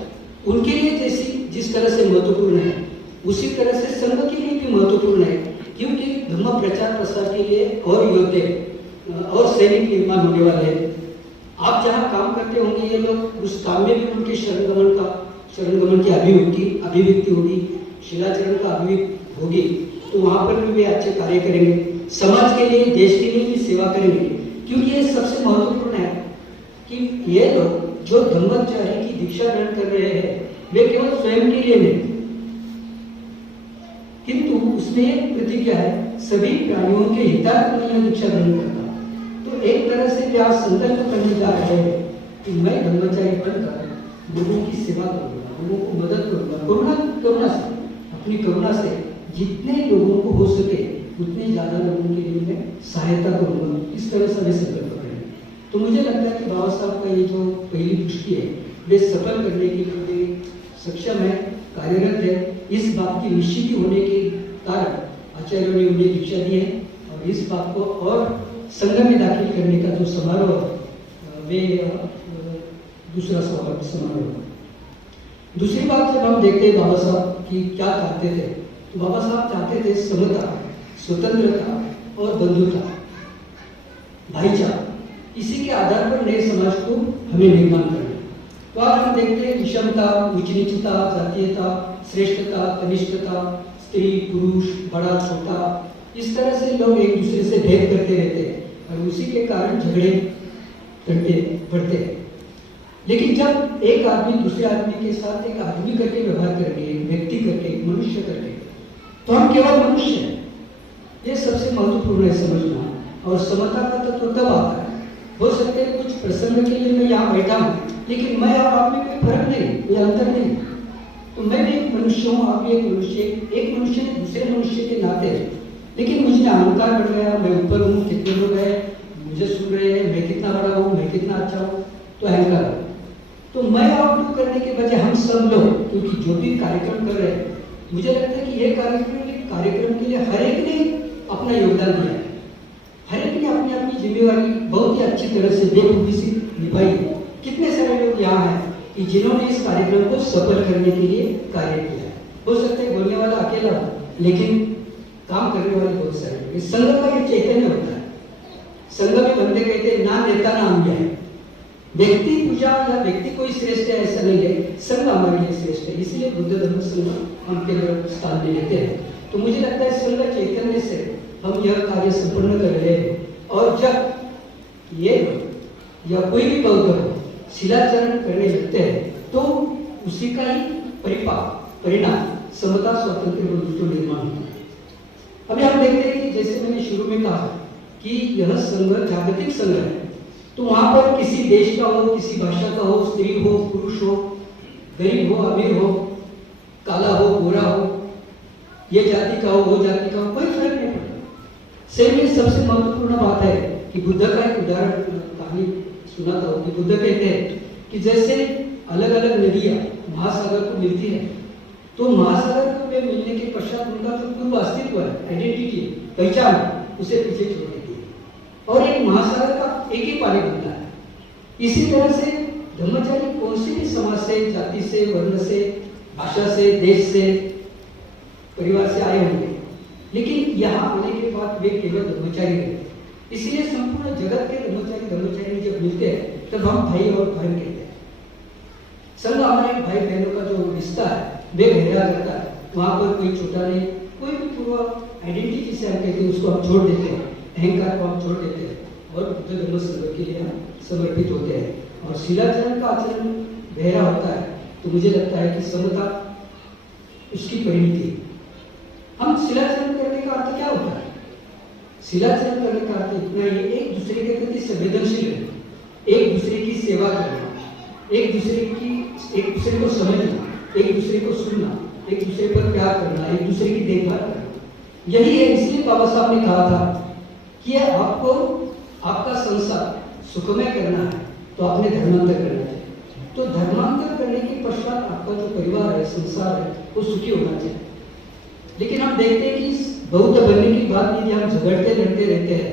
उनके लिए जैसी जिस तरह से महत्वपूर्ण है, उसी तरह से संघ के लिए भी महत्वपूर्ण है, क्योंकि धर्म प्रचार प्रसार के लिए और योद्धे और सैनिक निर्माण होने वाले हैं। आप जहाँ काम करते होंगे, ये लोग उस काम में भी उनके शरणगमन की अभिव्यक्ति होगी, शिलाचरण का अभिव्यक्ति होगी, तो वहाँ पर भी वे अच्छे कार्य करेंगे, समाज के लिए, देश के लिए भी सेवा करेंगे। क्योंकि ये सबसे महत्वपूर्ण है कि ये लोग जो धम्मचारी की दीक्षा ग्रहण कर रहे हैं, वे केवल स्वयं के लिए नहीं, किंतु उसमें एक प्रतिज्ञा है, सभी प्राणियों के हितार्थ में यह दीक्षा ग्रहण करता। तो एक तरह से वे आप संकल्प करने जा रहे हैं कि मैं धर्मचारी बनकर लोगों की सेवा करूंगा, लोगों को मदद करूंगा, करुणा से, अपनी करुणा से जितने लोगों को हो सके उतने ज्यादा लोगों के लिए मैं सहायता करूंगा। इस तरह से वे संकल्प करेंगे। तो मुझे लगता है कि बाबा साहब का ये जो पहली दृष्टि है, वे सफल करने के लिए सक्षम है, कार्यरत है। इस बात की निश्चित होने के कारण आचार्यों ने उन्हें दीक्षा दी है, और इस बात को और संघ में दाखिल करने का जो समारोह वे दूसरा समारोह। दूसरी बात जब हम देखते हैं बाबा साहब की क्या चाहते थे, तो बाबा साहब चाहते थे समता, स्वतंत्रता और बंधुता, भाईचारा। इसी के आधार पर नए समाज को हमें निर्माण करना। तो आज हम देखते हैं विषमता, ऊंच नीचता, जातीयता, श्रेष्ठता, कनिष्ठता, स्त्री पुरुष, बड़ा छोटा, इस तरह से लोग एक दूसरे से भेद करते रहते हैं, और उसी के कारण झगड़े बढ़ते हैं। लेकिन जब एक आदमी दूसरे आदमी के साथ एक आदमी करके व्यवहार करेंगे, एक व्यक्ति करके, एक मनुष्य करके, तो हम केवल मनुष्य हैं। ये सबसे महत्वपूर्ण है समझना। और समता का तत्व तब आता है, हो सकते हैं कुछ प्रसंग के लिए मैं यहाँ बैठा हूँ, लेकिन मैं और आप में कोई फर्क नहीं, कोई अंतर नहीं। तो मैं भी एक मनुष्य हूँ, आप भी एक मनुष्य है दूसरे मनुष्य के नाते। लेकिन मुझे अहंकार बढ़ गया, मैं ऊपर हूँ, कितने लोग हैं मुझे सुन रहे हैं, मैं कितना बड़ा हूँ, मैं कितना अच्छा हूँ, तो अहंकार। तो मैं और तू करने के बजाय हम सब लोग, क्योंकि जो भी कार्यक्रम कर रहे हैं, मुझे लगता है कि ये कार्यक्रम के लिए हर एक ने अपना योगदान दिया है। हर एक ने अपनी अपनी जिम्मेवारी बहुत ही अच्छी तरह से बेखूबी से निभाई है। कितने सारे लोग यहाँ हैं कि जिन्होंने इस कार्यक्रम को सफल करने के लिए कार्य किया है। हो सकता है बोलने वाला अकेला हो, लेकिन काम करने वाले बहुत सारे। इस संघ का ये चैतन्य होता है। संघ में बंदे कहते हैं ना नेता ना हम है। व्यक्ति पूजा या व्यक्ति कोई श्रेष्ठ है ऐसा नहीं है, संघ हमारे लिए श्रेष्ठ है। इसलिए बुद्ध धर्म संघ हम केंद्र स्थान में लेते हैं। तो मुझे लगता है संघ चैतन्य से हम यह कार्य संपन्न कर रहे हैं। और जब ये या कोई भी बौद्ध हो शिलाचरण करने लगते हैं, तो उसी का ही परिणाम समता, स्वातंत्र और बंधुत्व निर्माण होता है। अभी हम देखते हैं कि जैसे मैंने शुरू में कहा कि यह संघ जागतिक संघ है, तो वहां पर किसी देश का हो, किसी भाषा का हो, स्त्री हो, पुरुष हो, गरीब हो, अमीर हो, काला हो, गोरा हो, ये जाति का हो, वो जाति का हो, कोई फर्क नहीं पड़ता। सेम में सबसे महत्वपूर्ण बात है कि बुद्ध का एक उदाहरण कहानी सुनाता हूँ कि बुद्ध कहते हैं कि जैसे अलग अलग नदियां महासागर को मिलती है, तो महासागर को वे मिलने के पश्चात उनका जो पूर्व अस्तित्व है, आइडेंटिटी, पहचान, उसे पीछे छोड़ देती है और एक महासागर का एक ही पानी बनता है। इसी तरह से धर्मचारी कौन सी भी समाज से, जाति से, वर्ण से, भाषा से, देश से, परिवार से आए होंगे, लेकिन यहाँ आने के बाद वे केवल धर्मचारी रहते हैं। इसलिए संपूर्ण जगत के धर्मचारी जब मिलते हैं तब हम भाई और बहन कहते हैं। संघ हमारे भाई बहनों का जो रिश्ता है वे गहरा करता है, वहाँ पर कोई छोटा नहीं, कोई भी पूर्व आइडेंटिटी जिसे हम कहते हैं उसको हम छोड़ देते हैं, अहंकार को हम छोड़ देते हैं और बुद्ध धर्म संघ के लिए हम समर्पित होते हैं। और शिलाचरण का आचरण गहरा होता है तो मुझे लगता है कि समता उसकी परिणति है। हम शिलाचरण करने का अर्थ क्या होता है? शिलाचरण करने का अर्थ इतना ही, एक दूसरे के प्रति संवेदनशील रहना, एक दूसरे की सेवा करना, एक दूसरे को समझना, एक दूसरे को सुनना, एक दूसरे पर प्यार करना, एक दूसरे की देखभाल करना, यही है। इसलिए बाबा साहब ने कहा था कि आपको आपका संसार सुखमय करना है तो आपने धर्मांतर करना चाहिए। तो धर्मांतर करने के पश्चात आपका जो परिवार है, संसार है, वो सुखी होना चाहिए। लेकिन हम देखते हैं कि बौद्ध बनने के बाद यदि हम झगड़ते लड़ते रहते हैं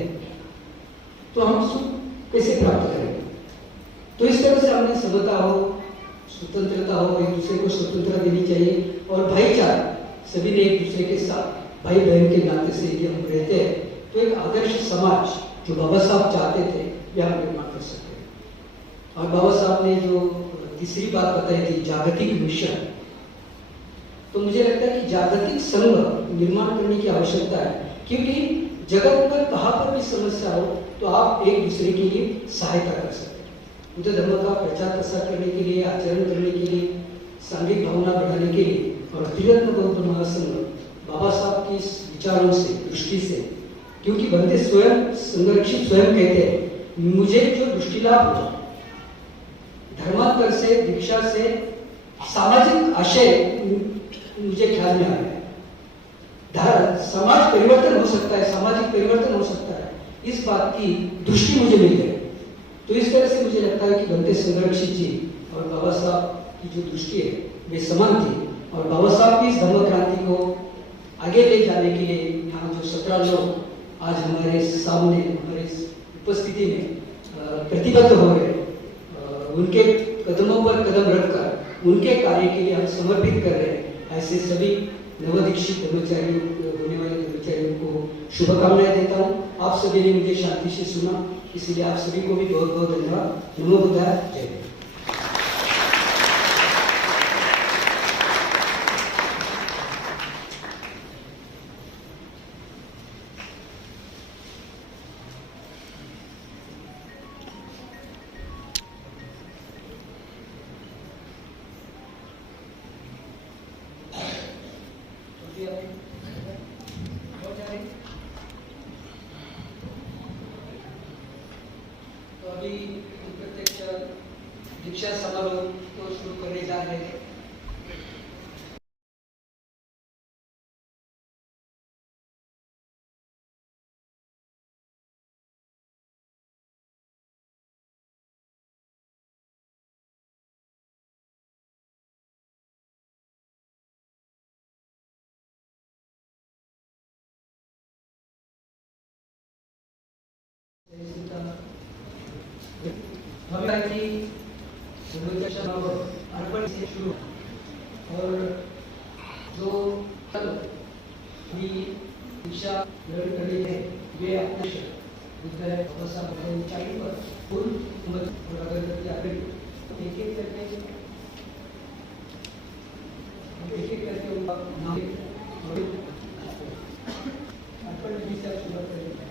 तो हम सुख कैसे प्राप्त करेंगे? तो इस तरह से हमने समता हो, स्वतंत्रता हो, एक दूसरे को स्वतंत्रता देनी चाहिए और भाईचारा, सभी ने एक दूसरे के साथ भाई बहन के नाते से यदि हम रहते हैं तो एक आदर्श समाज जो बाबा साहब चाहते थे यह हम निर्माण कर सकते हैं। और बाबा साहब ने जो तीसरी बात बताई थी, जागतिक मिशन, तो मुझे लगता है कि जागतिक संघ निर्माण करने की आवश्यकता है, क्योंकि जगत में कहाँ पर भी समस्या हो तो आप एक दूसरे के लिए सहायता कर सकते हैं। बुद्ध धर्म का प्रचार प्रसार करने के लिए, आचरण करने के लिए, सांघिक भावना बढ़ाने के लिए और त्रिरत्न बौद्ध महासंघ बाबा साहब की इस विचारों से, दृष्टि से, क्योंकि बंदे स्वयं संरक्षित स्वयं कहते हैं, मुझे जो दृष्टि लाभ हुआ धर्मांतर से, दीक्षा से, सामाजिक आशय मुझे ख्याल में आ गया। समाज परिवर्तन हो सकता है, सामाजिक परिवर्तन हो सकता है, इस बात की दृष्टि मुझे मिल गई। तो इस तरह से मुझे लगता है कि बंदे संरक्षित जी और बाबा साहब की जो दृष्टि है वे समान थी और बाबा साहब की इस धर्म क्रांति को आगे ले जाने के लिए यहाँ जो 17 लोग आज हमारे सामने, हमारे उपस्थिति में प्रतिबद्ध हो गए, उनके कदमों पर कदम रखकर उनके कार्य के लिए हम समर्पित कर रहे हैं। ऐसे सभी नवदीक्षित ब्रह्मचारी होने वाले ब्रह्मचारियों को शुभकामनाएं देता हूँ। आप सभी ने मुझे शांति से सुना, इसलिए आप सभी को भी बहुत बहुत धन्यवाद। नमो बुद्धाय, जय हिंद। तो अभी प्रत्यक्ष दीक्षा समारोह को शुरू करने जा रहे हैं। अर्पण से शुरू और जो अभी दीक्षा ग्रहण कर रहे हैं वे अपने ऊंचाई पर फूल और अगरबत्ती आगे एक एक करके उनका नाम अर्पण विधि से शुरू करेंगे।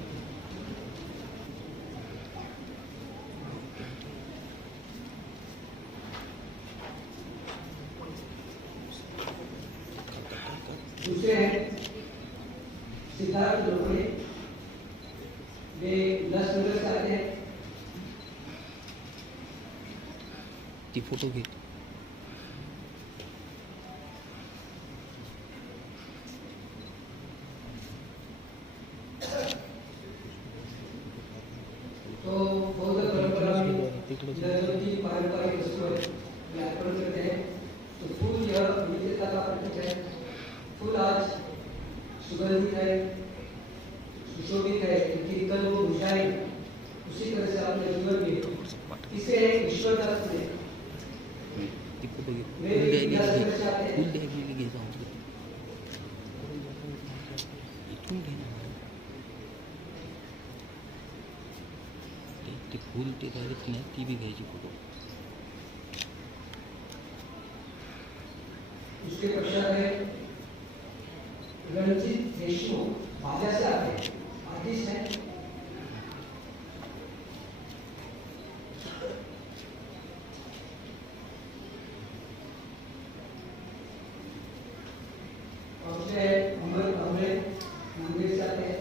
दूसरे हैं सिद्धार्थ लोकड़े, वे 10 नंबर से आते हैं। फोटो की तो बौद्ध परंपरा में पारंपरिक वस्तु है अर्पण करते हैं। तो फूल यह विविधता का प्रतीक है। फूल आज सुगंधित है, सुशोभित है, इनकी कल वो मुरझाए, उसी तरह से अपने जीवन में इसे ईश्वर दत्त ने फूल ते डायरेक्ट नाही ती बी घ्यायची फोटो उसके भाजा से आते हैं, आर्टिस्ट हैं। और उसमें अमर अमरे नांदेड़ से आते हैं।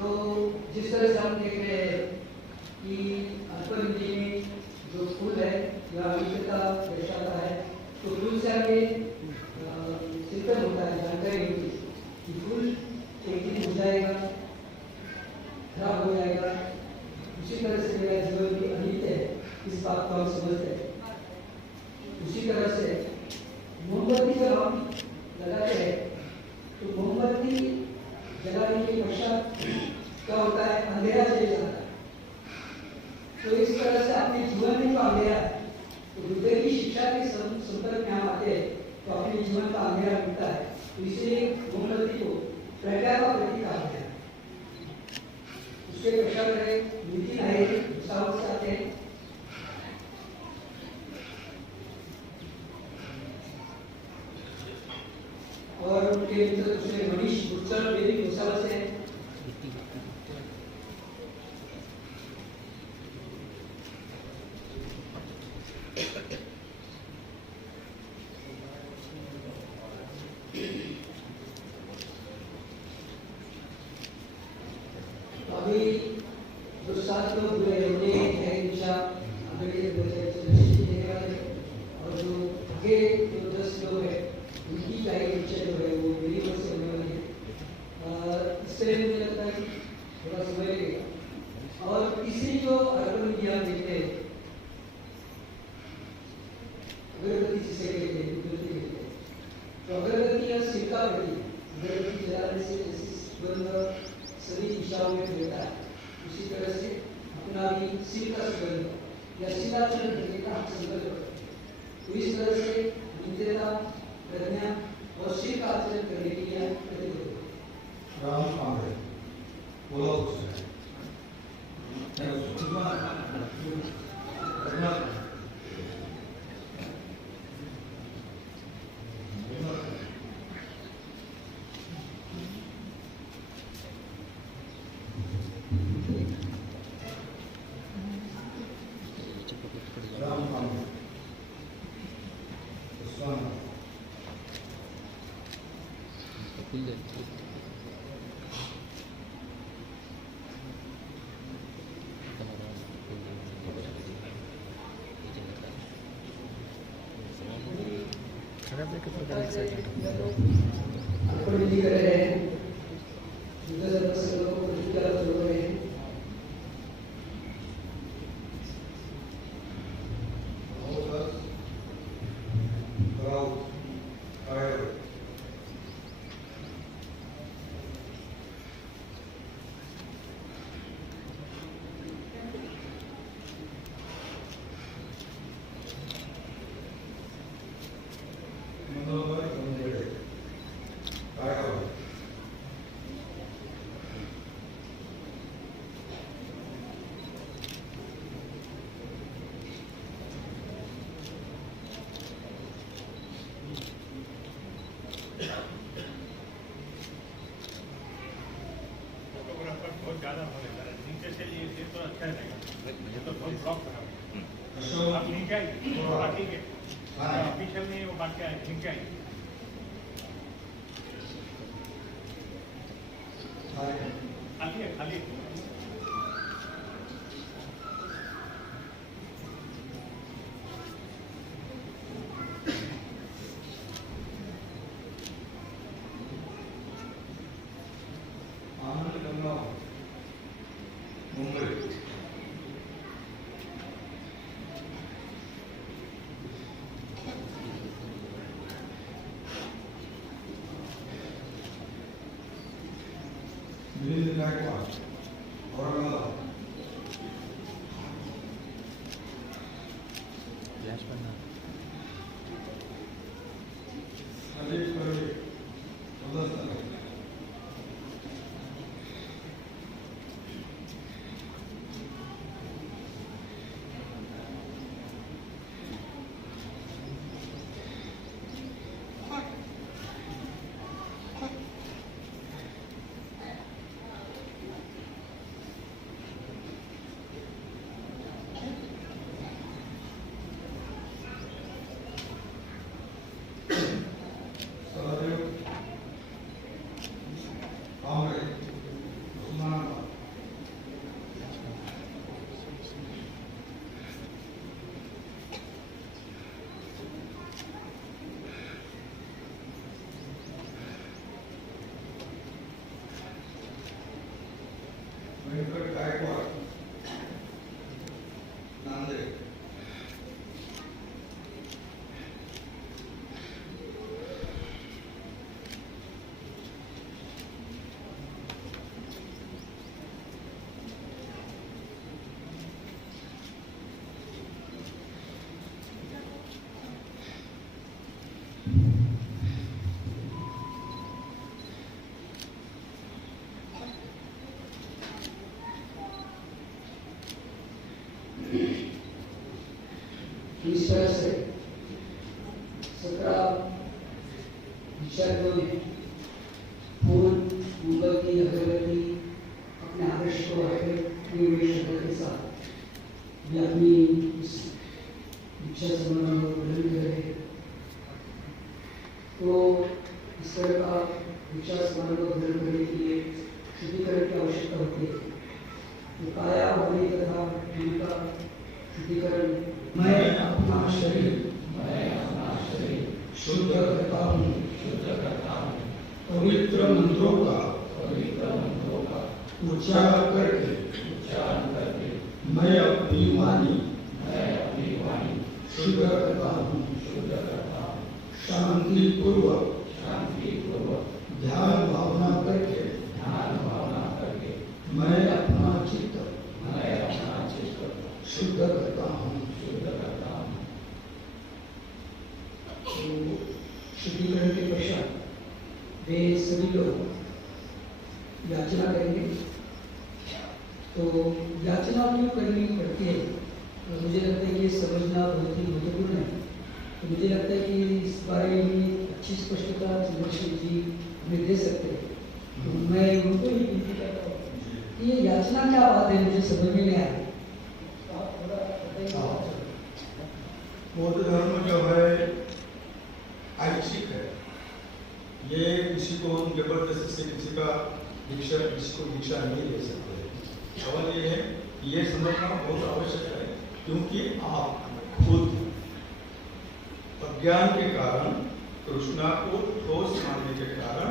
तो जिस तरह से हम देख रहे हैं कि अर्पण विधि में जो फूल है या विविधता दर्शाता है, तो फूल से हमें चिंतन होता है, जानकारी होती है कि फूल एक दिन हो जाएगा, खराब हो जाएगा। उसी तरह से मेरा जीवन भी अनित्य है, इस बात को हम समझते हैं। उसी तरह से मोमबत्ती जब हम लगाते हैं तो मोमबत्ती जलाने के पश्चात क्या होता है, अंधेरा चले जाता है। तो इस तरह से अपने जीवन में जो अंधेरा है, तो हृदय की शिक्षा के संपर्क में हम आते हैं तो अपने जीवन का अंधेरा मिलता है। तो इसलिए मोमबत्ती को प्रज्ञा का प्रतीक कहा गया है। उसके पश्चात है नितिन है, भूसावल से आते हैं। और उनके मित्र दूसरे मनीष गुर्जर वे भी भूसावल से हैं। अभी जो 7 लोग हुए उन्हें है दिशा आगे देने वाले, और जो आगे जो 10 लोग हैं उनकी क्या इच्छा जो है वो मेरी ओर से होने वाली है। इससे मुझे लगता है कि थोड़ा समय लगेगा। और तीसरी जो अर्पण विधि हम देखते हैं, अगरबत्ती जिसे कहते हैं, उगरबत्ती कहते हैं, तो अगरबत्ती या सिरका बड़ी अगरबत्ती जलाने से जैसी सुगंध सभी दिशाओं में फैलता है, उसी तरह से अपना भी सिर का सुगंध या शिलाचरण करने का हम संकल्प करते हैं। तो इस तरह से नित्यता, प्रज्ञा और सिर का आचरण करने के लिए प्रतिबद्ध हैं। राम कांग्रेस बोलो राम कांग्रेस खुल जाए। अर्पण विधि कर रहे हैं, युद्ध से लोगों को जुटा जोड़ रहे हैं। फोटोग्राफर बहुत ज्यादा हो रहा है, नीचे से ये तो अच्छा रहेगा, ये तो बहुत ब्लॉक बना हुआ है। आप नीचे आइए, थोड़ा ठीक है, पीछे नहीं वो बाकी आए, नीचे आइए। खाली है, खाली है। मुंबई मिलिंद गायकवाड 17 विचारकों ने फूल गूगल की अगरबत्ती अपने आदर्श को आगे के साथ भी अपनी इस दीक्षा समारोह को ग्रहण करें। तो इस तरह का दीक्षा समारोह को ग्रहण करने के लिए शुद्धिकरण की आवश्यकता होती है। तो काया वाणी तथा मन का शुद्धिकरण मैं अपना शरीर शुद्ध करता हूँ पवित्र मंत्रों का उच्चारण करके मैं अपनी वाणी शुद्ध करता हूँ। शांति पूर्वक ध्यान भावना करके मैं अपना चित्त शुद्ध करता हूँ। तो शुद्धिकरण के पश्चात वे सभी लोग याचना करेंगे। तो याचना क्यों करनी पड़ती है? तो मुझे लगता है कि ये समझना बहुत ही महत्वपूर्ण है। तो मुझे लगता है कि इस बारे में अच्छी स्पष्टता चंद्रशेखर जी हमें दे सकते हैं। तो मैं उनको ही विनती करता हूँ कि ये याचना क्या बात है, मुझे समझ में नहीं आ रही। बौद्ध धर्म जो है ऐच्छिक है। ये किसी को हम जबरदस्ती से किसी को दीक्षा नहीं दे सकते। सवाल ये है कि ये समझना बहुत आवश्यक है, क्योंकि आप खुद अज्ञान के कारण, तृष्णा को ठोस मानने के कारण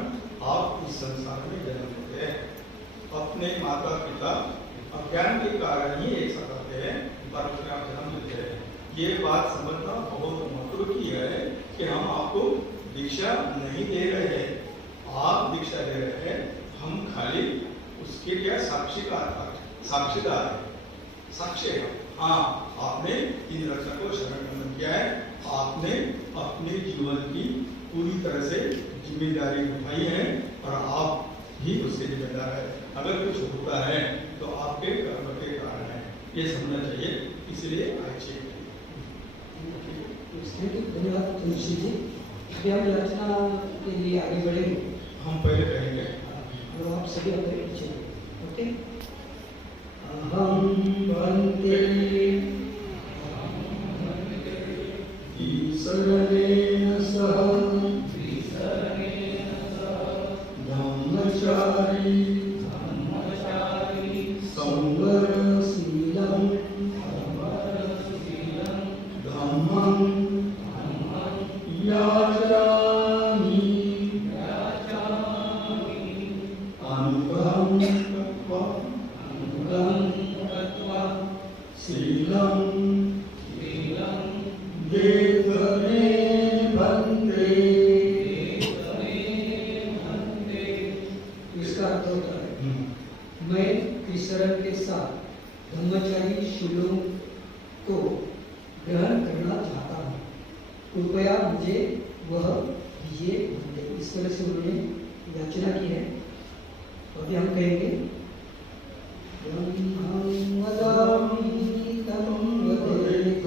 आप इस संसार में जन्म लेते हैं। अपने माता पिता अज्ञान के कारण ही ऐसा करते हैं और उसमें आप जन्म लेते हैं। ये बात समझना बहुत महत्व की है कि हम आपको दीक्षा नहीं दे रहे हैं, आप दीक्षा दे रहे हैं, हम खाली उसके लिए साक्षीदार है, साक्षी है। हाँ, आपने इन रक्षक को शरण ग्रहण किया है, आपने अपने जीवन की पूरी तरह से जिम्मेदारी उठाई है और आप ही उसके जिम्मेदार है। अगर कुछ होता है तो आपके कर्म के कारण है, ये समझना चाहिए। इसलिए अच्छे धन्यवाद चंद्रशेखर जी। अभी हम याचना के लिए आगे बढ़ेंगे। हम पहले कहेंगे और आप सभी अपने पीछे। ओके। अहम वंदे ईश्वरेण सह ब्रह्मचारी संवरशीलं धम्मं याचरामि अनुग्रहं कृत्वा शीलं वेदने भन्ते। इसका अर्थ होता है मैं त्रिशरण के साथ ब्रह्मचारी शीलों को ग्रहण करना चाहता हूँ, कृपया मुझे वह दीजिए। इस तरह से उन्होंने याचना की है। अभी हम कहेंगे ब्रह्मं वदामि तं वदेत।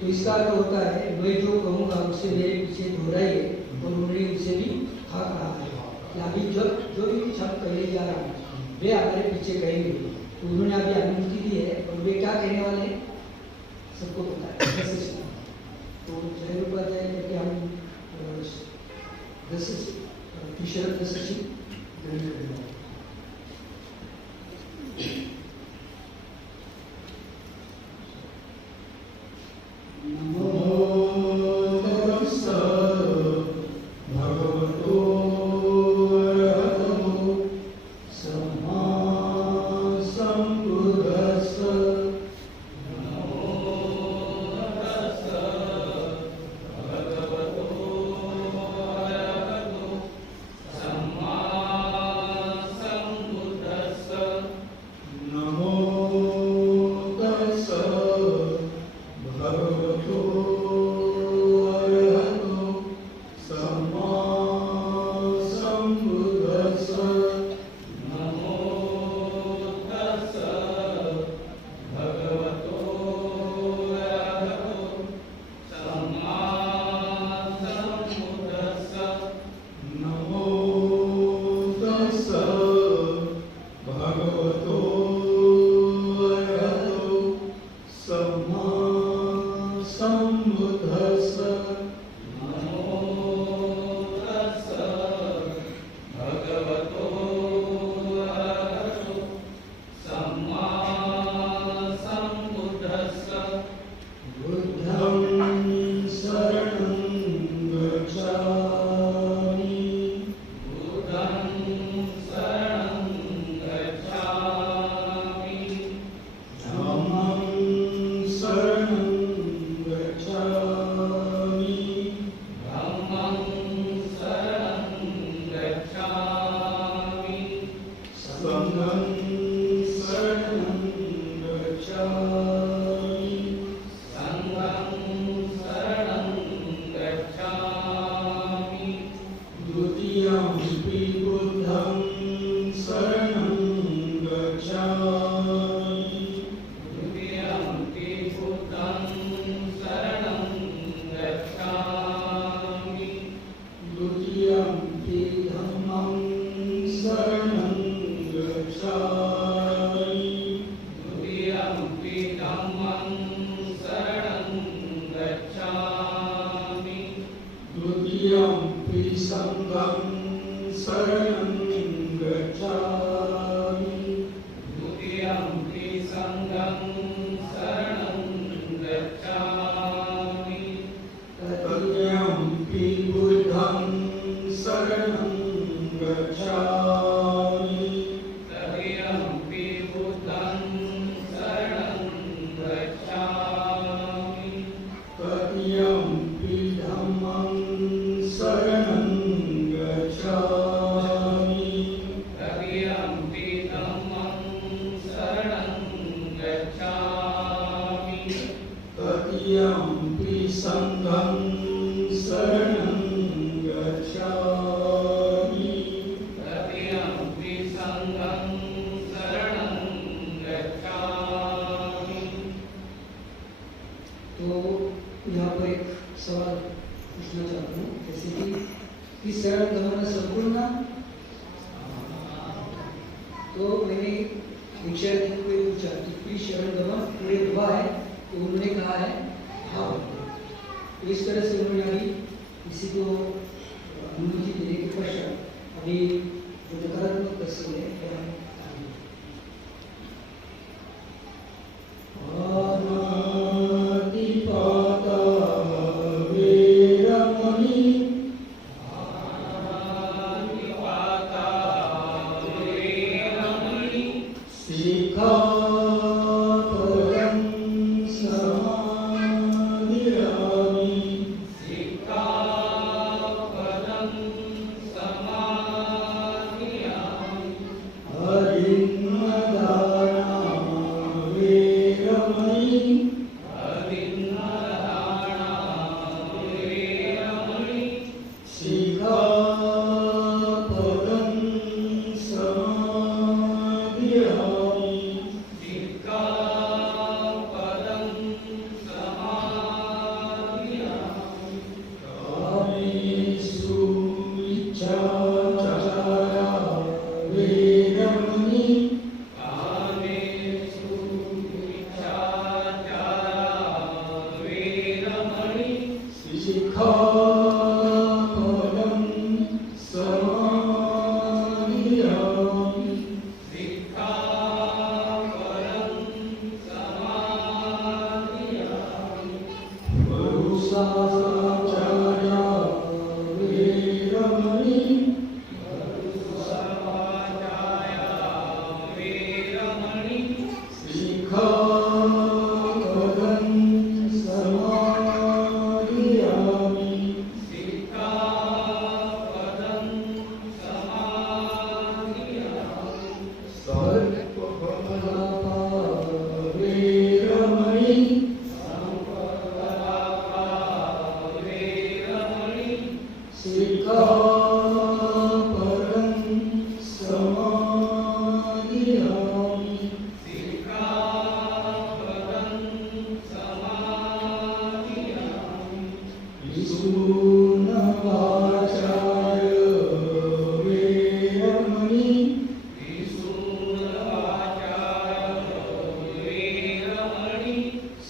तो इसका अर्थ होता है मैं जो कहूँगा उसे मेरे पीछे दोहराइए, और उन्होंने उसे भी कहा है। अभी जो भी कुछ हम कहने जा रहे हैं वे हमारे पीछे कहेंगे। तो उन्होंने अभी अनुमति दी है, और वे क्या कहने वाले हैं सबको पता है। तो जय उपाध्याय करके हम त्रिशरण दशशी ग्रहण करेंगे। भगवतो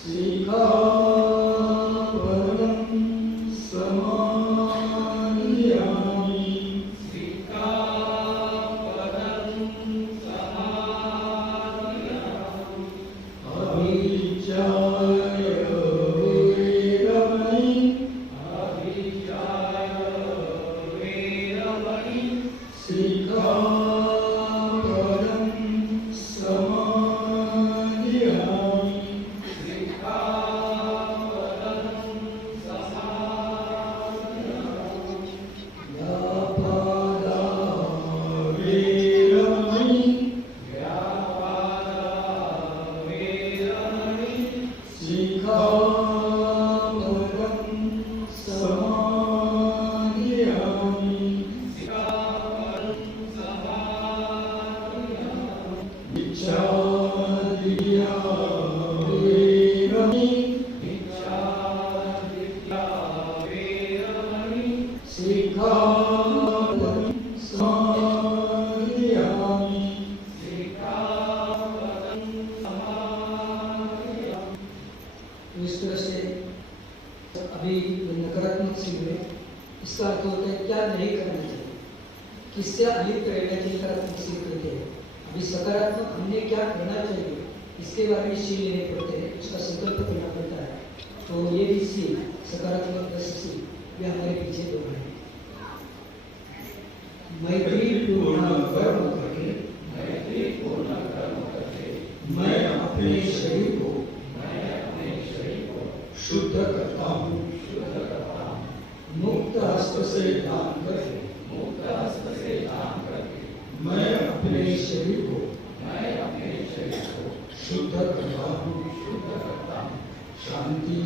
श्री तो इस तरह से अभी नकारात्मक सीख में इसका अर्थ होता है क्या नहीं करना चाहिए, किससे अलिप्त रहने की नकारात्मक सीख देते हैं। अभी सकारात्मक हमने क्या करना चाहिए इसके बारे में सीख लेने पड़ते हैं, उसका संकल्प करना पड़ता है। तो ये भी सीख सकारात्मक सीख ये हमारे पीछे दो है। मैत्री पूर्ण कर्म करके मैं अपने शरीर को शुद्ध करता हूँ, मुक्त हस्त से दान करके मैं अपने शरीर को शुद्ध करता हूँ। शांति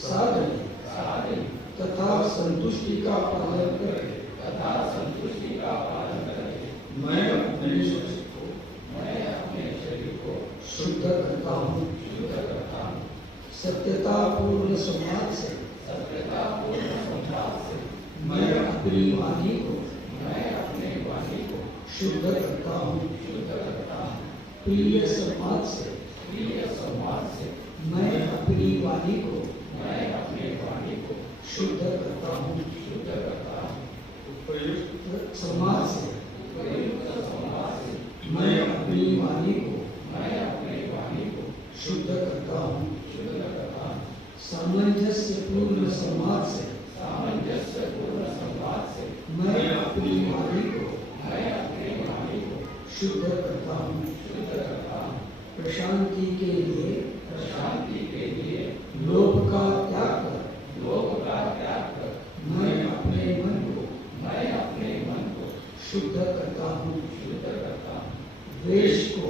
साधन तथा संतुष्टि का पालन करके मैं अपने शरीर को शुद्ध करता हूँ। सत्यता पूर्ण समाज से मैं अपनी वाणी को शुद्ध करता हूँ। प्रिय समाज से मैं अपनी वाणी को शुद्ध करता हूँ। उपयुक्त समाज से मैं अपनी वाणी को शुद्ध करता हूँ। सामंजस्य पूर्ण समाज से मैं अपनी वाणी को शुद्ध करता हूँ। प्रशांति के लिए लोभ का त्याग कर मैं अपने मन को शुद्ध करता हूँ। द्वेष को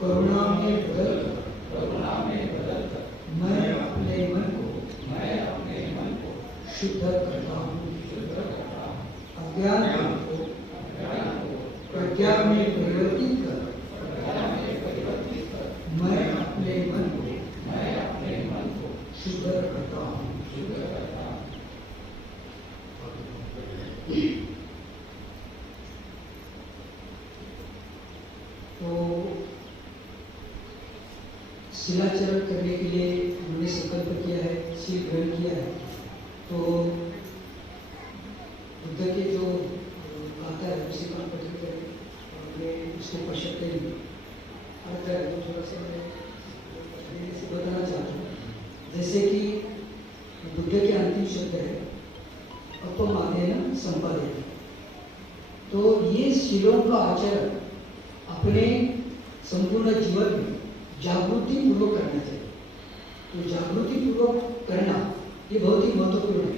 करुणा में बदल कर मैं अपने मन को शुद्ध करता हूँ। अज्ञान को प्रज्ञा में परिवर्तित कर मैं अपने मन को शुद्ध करता हूँ। तो शिलाचरण करने के लिए हमने संकल्प किया है, शील ग्रहण किया है। तो बुद्ध के जो आता है उसी का पठन करें और मैं उसको पश्चात करेंगे। अर्थ है तो थोड़ा सा मैं बताना चाहता हूँ। जैसे कि बुद्ध के अंतिम शब्द है अपमादेन संपादेन। तो ये शीलों का आचरण अपने संपूर्ण जीवन में जागृति पूर्वक करना चाहिए। तो जागृति पूर्वक करना ये बहुत ही महत्वपूर्ण है।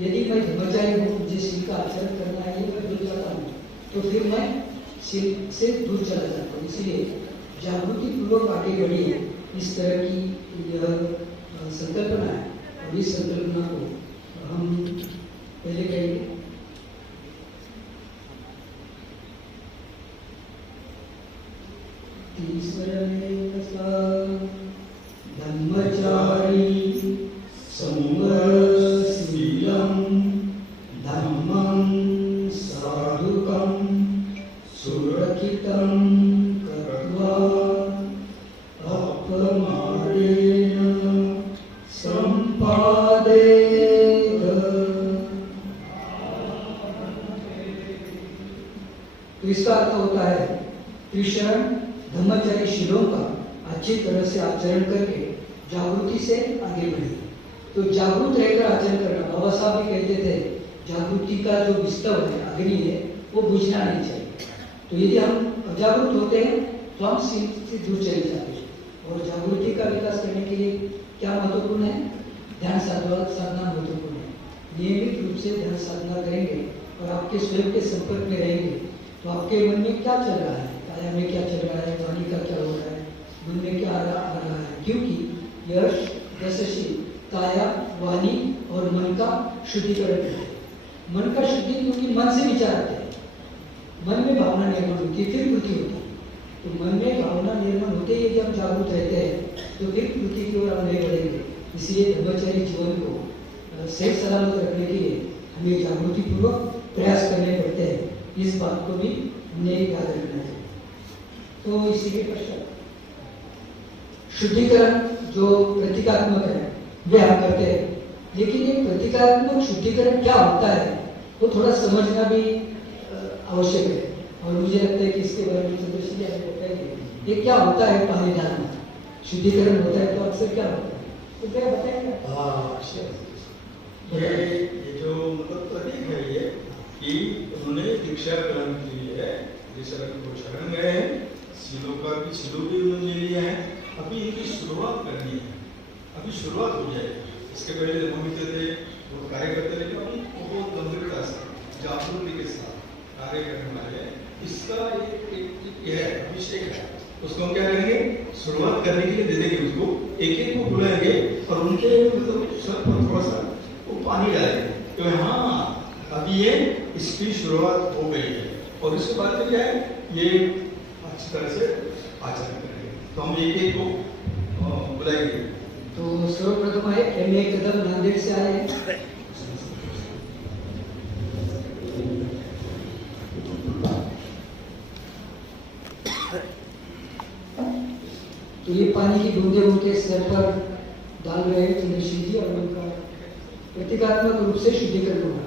यदि मैं ब्रह्मचारी हूँ, मुझे शील का आचरण करना है, मैं भूल जाता हूँ तो फिर मैं शील से दूर चला जाता हूँ। इसलिए जागृति पूर्वक आगे बढ़िए, इस तरह की यह संकल्पना है। और इस संकल्पना को हम पहले कहेंगे। धम्मचारी संवत्सीलं धम्मं साधुकं सुरक्षितं कृत्वा अपमानेन संपादेत। तो इसका अर्थ होता है कृष्ण धम्मचारी शीलों का अच्छी तरह से आचरण करके जागृति से आगे बढ़े। तो जागरूक रहकर आचरण करना, बाबा साहब भी कहते थे जागृति का जो विस्तव है, अग्नि है, वो बुझना नहीं चाहिए। तो यदि हम अजागरूक होते हैं तो हम शील से दूर चले जाते हैं। और जागृति का विकास करने के लिए क्या महत्वपूर्ण है? ध्यान साधना महत्वपूर्ण है। नियमित रूप से ध्यान साधना करेंगे और आपके स्वयं के संपर्क में रहेंगे तो आपके मन में क्या चल रहा है, काया में क्या चल रहा है, वाणी का क्या हो रहा है, मन में क्या आ रहा है। क्योंकि यह दशशील काया, वाणी और मन का शुद्धिकरण है। मन का शुद्धि क्योंकि मन से विचार आते हैं, मन में भावना निर्माण होती है, फिर कृति होती है। तो मन में भावना निर्माण होते ही यदि हम जागरूक रहते हैं तो फिर कृति की ओर हम नहीं बढ़ेंगे। इसलिए ब्रह्मचारी जीवन को सही सलामत रखने के लिए हमें जागृति पूर्वक प्रयास करने पड़ते हैं। इस बात को भी हमें याद रखना चाहिए। तो इसी के पश्चात शुद्धिकरण जो प्रतीकात्मक है वे हम करते हैं, लेकिन ये प्रतीकात्मक शुद्धिकरण क्या होता है वो थोड़ा समझना भी आवश्यक है। और मुझे लगता है कि इसके बारे में चंद्रशील जी आपको बताएंगे ये क्या होता है पानी डालना, शुद्धिकरण होता है तो अक्सर क्या होता है, तो क्या बताएंगे? ये जो मतलब प्रतीक है ये कि उन्होंने दीक्षा ग्रहण की है, जिस को शरण गए हैं, सिलो भी उन्होंने ले लिया है। अभी इनकी शुरुआत करनी है, अभी शुरुआत हो जाएगी। इसके पहले धर्ममित्र थे, वो कार्य करते, लेकिन अभी बहुत गंभीरता से जागरूकता के साथ कार्य करने वाले इसका एक है अभिषेक है। उसको हम क्या करेंगे, शुरुआत करने के लिए दे देंगे, उसको एक एक को बुलाएंगे और उनके मतलब सर पर थोड़ा सा वो पानी डालेंगे तो हाँ अभी ये इसकी शुरुआत हो गई है। और इसके बाद में क्या है, ये अच्छी तरह से आचरण करेंगे। तो हम एक एक को बुलाएंगे। तो सर्वप्रथम है एम.ए. कदम नांदेड़ से आए हैं। तो ये पानी की बूंदे उनके सर पर डाल रहे हैं चंद्रशील जी और उनका प्रतीकात्मक रूप से शुद्धिकरण होगा।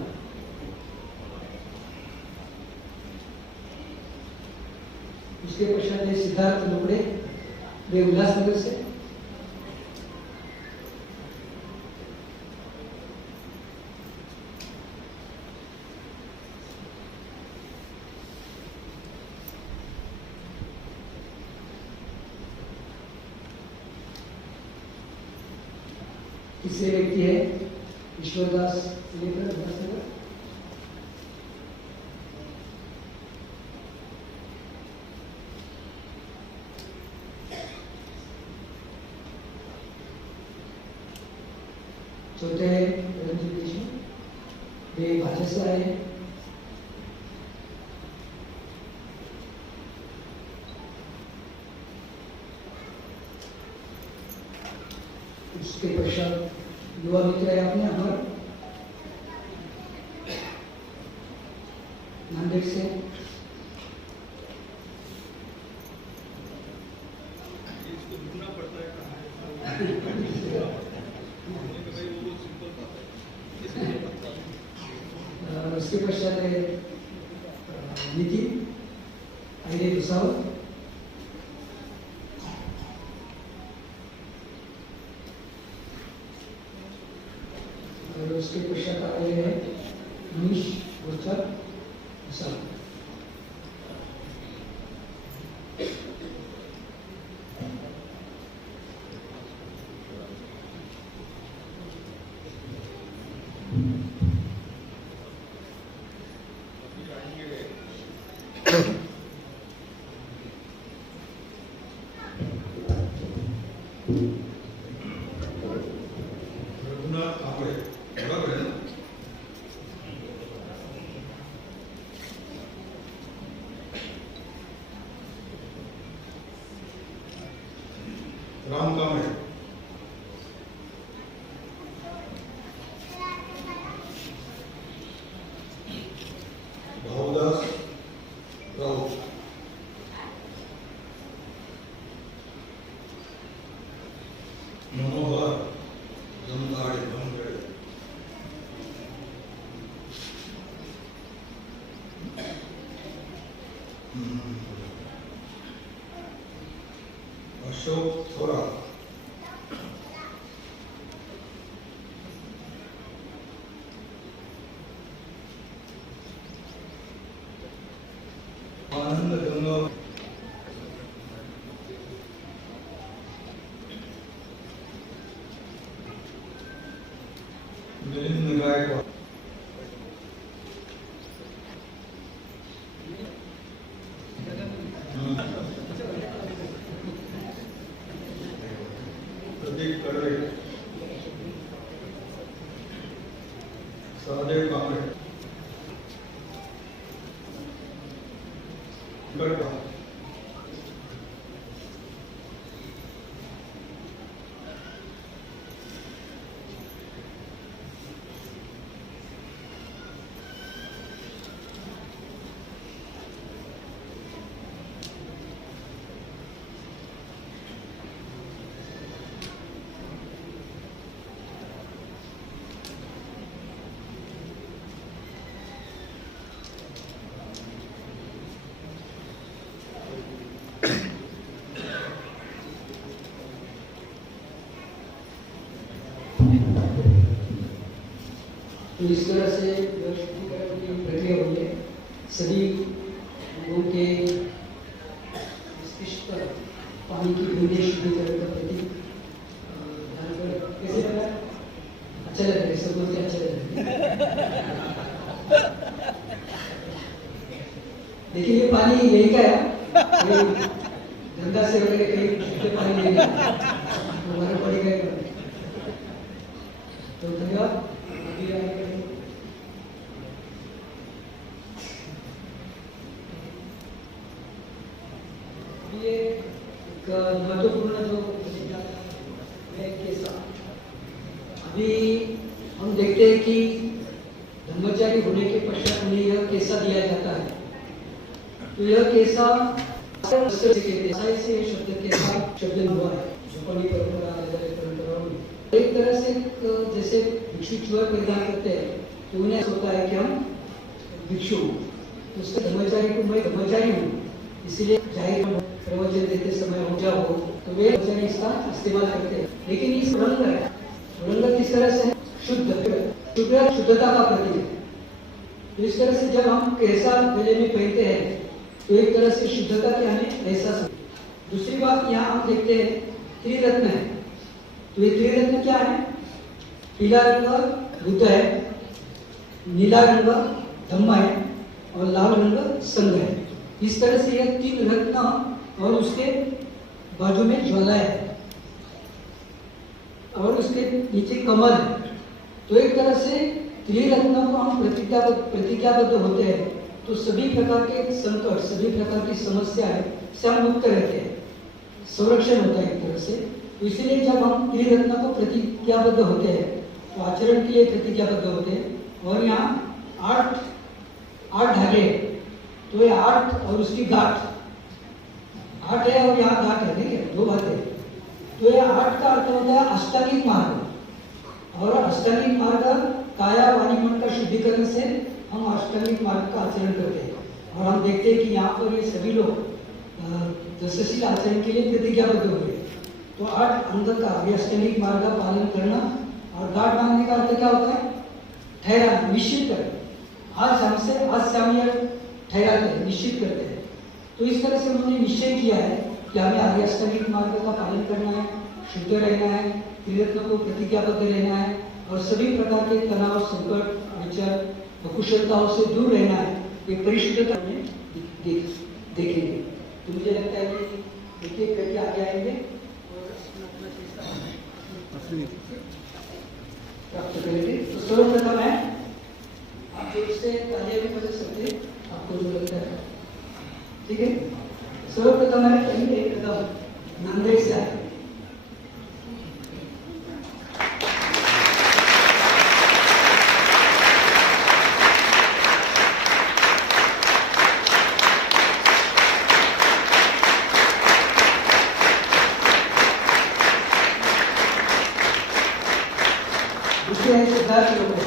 उसके पश्चात है सिद्धार्थ लोकड़े, वे उल्लासनगर से। तीसरे व्यक्ति है ईश्वरदास लेकर उल्लासनगर। चौथे है रंजीत देशमुख, वे भाजपा से आए हैं। उसके पश्चात युवा मित्र है अपने अमर नांदेड़ से। उसके पश्चात है नितिन आइले भुसावल। और उसके पश्चात आ रहे हैं मनीष गुरचर भुसावल। रघुनाथ कांबळे, बराबर है ना? राम कांबळे, भावदास राऊत, मनोहर जमदाड़े बंगड़े, अशोक थोरा, आनंद गंगा, मिलिंद गायकवाड़, प्रदीप कड़वे, सहदेव कांबळे, गढ़वा, तो इस तरह से शुद्धिकरण की प्रक्रिया हुई है। सभी लोगों के मस्तिष्क पर पानी की बूंदे शुद्धिकरण का प्रतीक कैसे लगा? अच्छा लग रहा है, सब बोलते अच्छा लग रहा है। देखिए ये पानी यही का है, गंगा से वगैरह कहीं शुद्ध पानी नहीं है, हमारा पड़ेगा। तो धन्यवाद। अभी आगे ये एक महत्वपूर्ण जो केसा, अभी हम देखते हैं कि ब्रह्मचारी होने के पश्चात उन्हें यह केसा दिया जाता है। तो यह केसा से शब्द केसा शब्द हुआ है, जो परंपरा परंपराओं में एक तरह से जैसे भिक्षु चूर परिधान करते हैं तो उन्हें होता है कि हम भिक्षु, तो उससे ब्रह्मचारी को मैं ब्रह्मचारी हूँ, इसीलिए जाहिर प्रवचन देते समय हो जाओ तो वे ब्रह्मचारी इसका इस्तेमाल करते हैं। लेकिन इस रंग है, रंग किस तरह से शुद्धता का प्रतीक है। तो इस तरह से जब हम कैसा गले में पहनते हैं तो एक तरह से शुद्धता के हमें एहसास होता है। दूसरी बात यहाँ हम देखते हैं त्रिरत्न है। तो ये त्रिरत्न क्या है? पीला रंग बुद्ध है, नीला रंग धम्म है और लाल रंग संघ है। इस तरह से यह तीन रत्न और उसके बाजू में ज्वाला है और उसके नीचे कमल है। तो एक तरह से त्रिरत्न को हम प्रतिज्ञाबद्ध होते हैं तो सभी प्रकार के संकट, सभी प्रकार की समस्याएं से हम मुक्त रहते हैं, संरक्षण होता है एक तरह से। तो इसीलिए जब हम त्रिरत्न को प्रतिज्ञाबद्ध होते हैं तो आचरण के लिए प्रतिज्ञाबद्ध होते हैं। और यहाँ आठ धागे, तो ये 8 और उसकी गांठ 8 है और यहाँ गांठ है, ठीक है, 2 बातें। तो ये 8 का अर्थ होता है अष्टांगिक मार्ग, और अष्टांगिक मार्ग काया वाणी मन का शुद्धिकरण से हम अष्टांगिक मार्ग का आचरण करते हैं। और हम देखते हैं कि यहाँ पर ये सभी लोग दशशील आचरण के लिए प्रतिज्ञाबद्ध हुए। तो 8 अंग का अष्टांगिक मार्ग का पालन करना। और गांठ बांधने का अर्थ क्या होता है? ठहराना, निश्चित करना। आज से हम यह ठहराते हैं, निश्चित करते हैं। तो इस तरह से उन्होंने निश्चय किया है कि हमें आर्य अष्टांगिक मार्ग का पालन करना है, शुद्ध रहना है, त्रिरत्न को प्रतिज्ञाबद्ध रहना है और सभी प्रकार के तनाव, संकट, विचार, अकुशलताओं से दूर रहना है। ये परिशुद्धता में देखेंगे। तो मुझे लगता है कि एक एक करके आगे आएंगे और प्राप्त करेंगे। तो सर्वप्रथम है, आप जो इससे तालियां भी बजा सकते हैं आपको जो लगता है, ठीक है। सर्वप्रथम है पहले एक कदम नांदेड़ से आए। दूसरे है सिद्धार्थ लोग।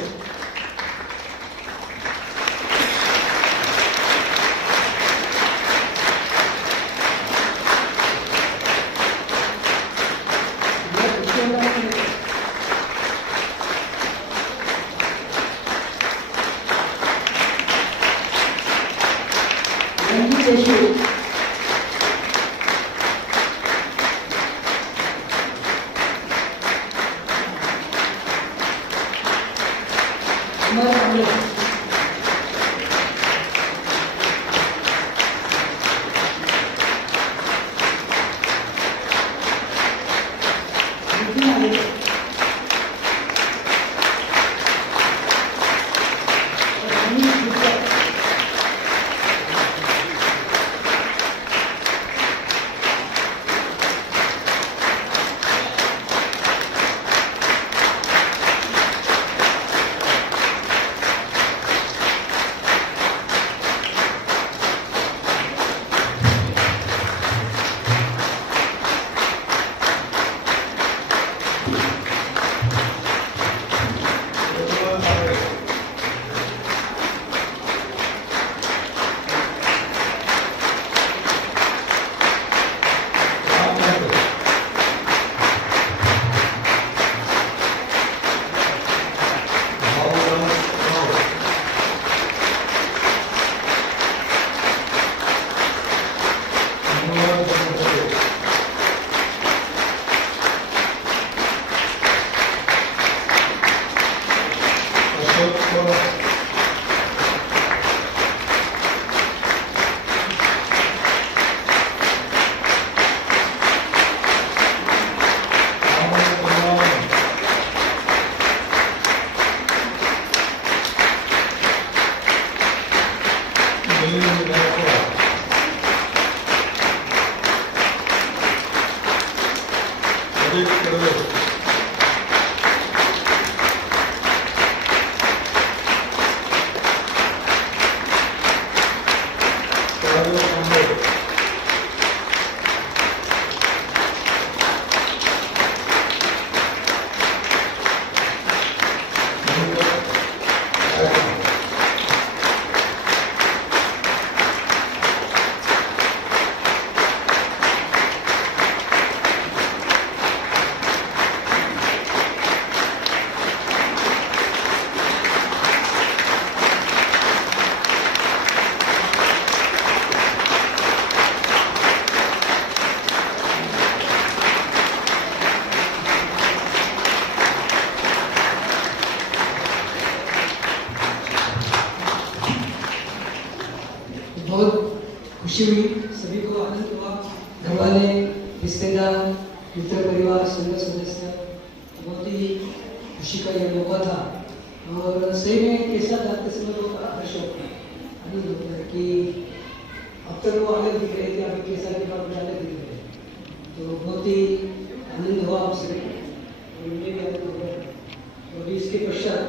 खुशी हुई, सभी को आनंद हुआ। घर वाले, रिश्तेदार, मित्र परिवार, संघ सदस्य, बहुत ही खुशी का यह मौका था। और सही में कैसा जाते समय तो बड़ा हर्ष होता है, आनंद होता है कि अब तक वो अलग दिख रहे थे, अभी कैसा के बाद अलग दिख रहे हैं। तो बहुत ही आनंद हुआ आपसे, और मुझे भी आनंद हो गया। और अभी इसके पश्चात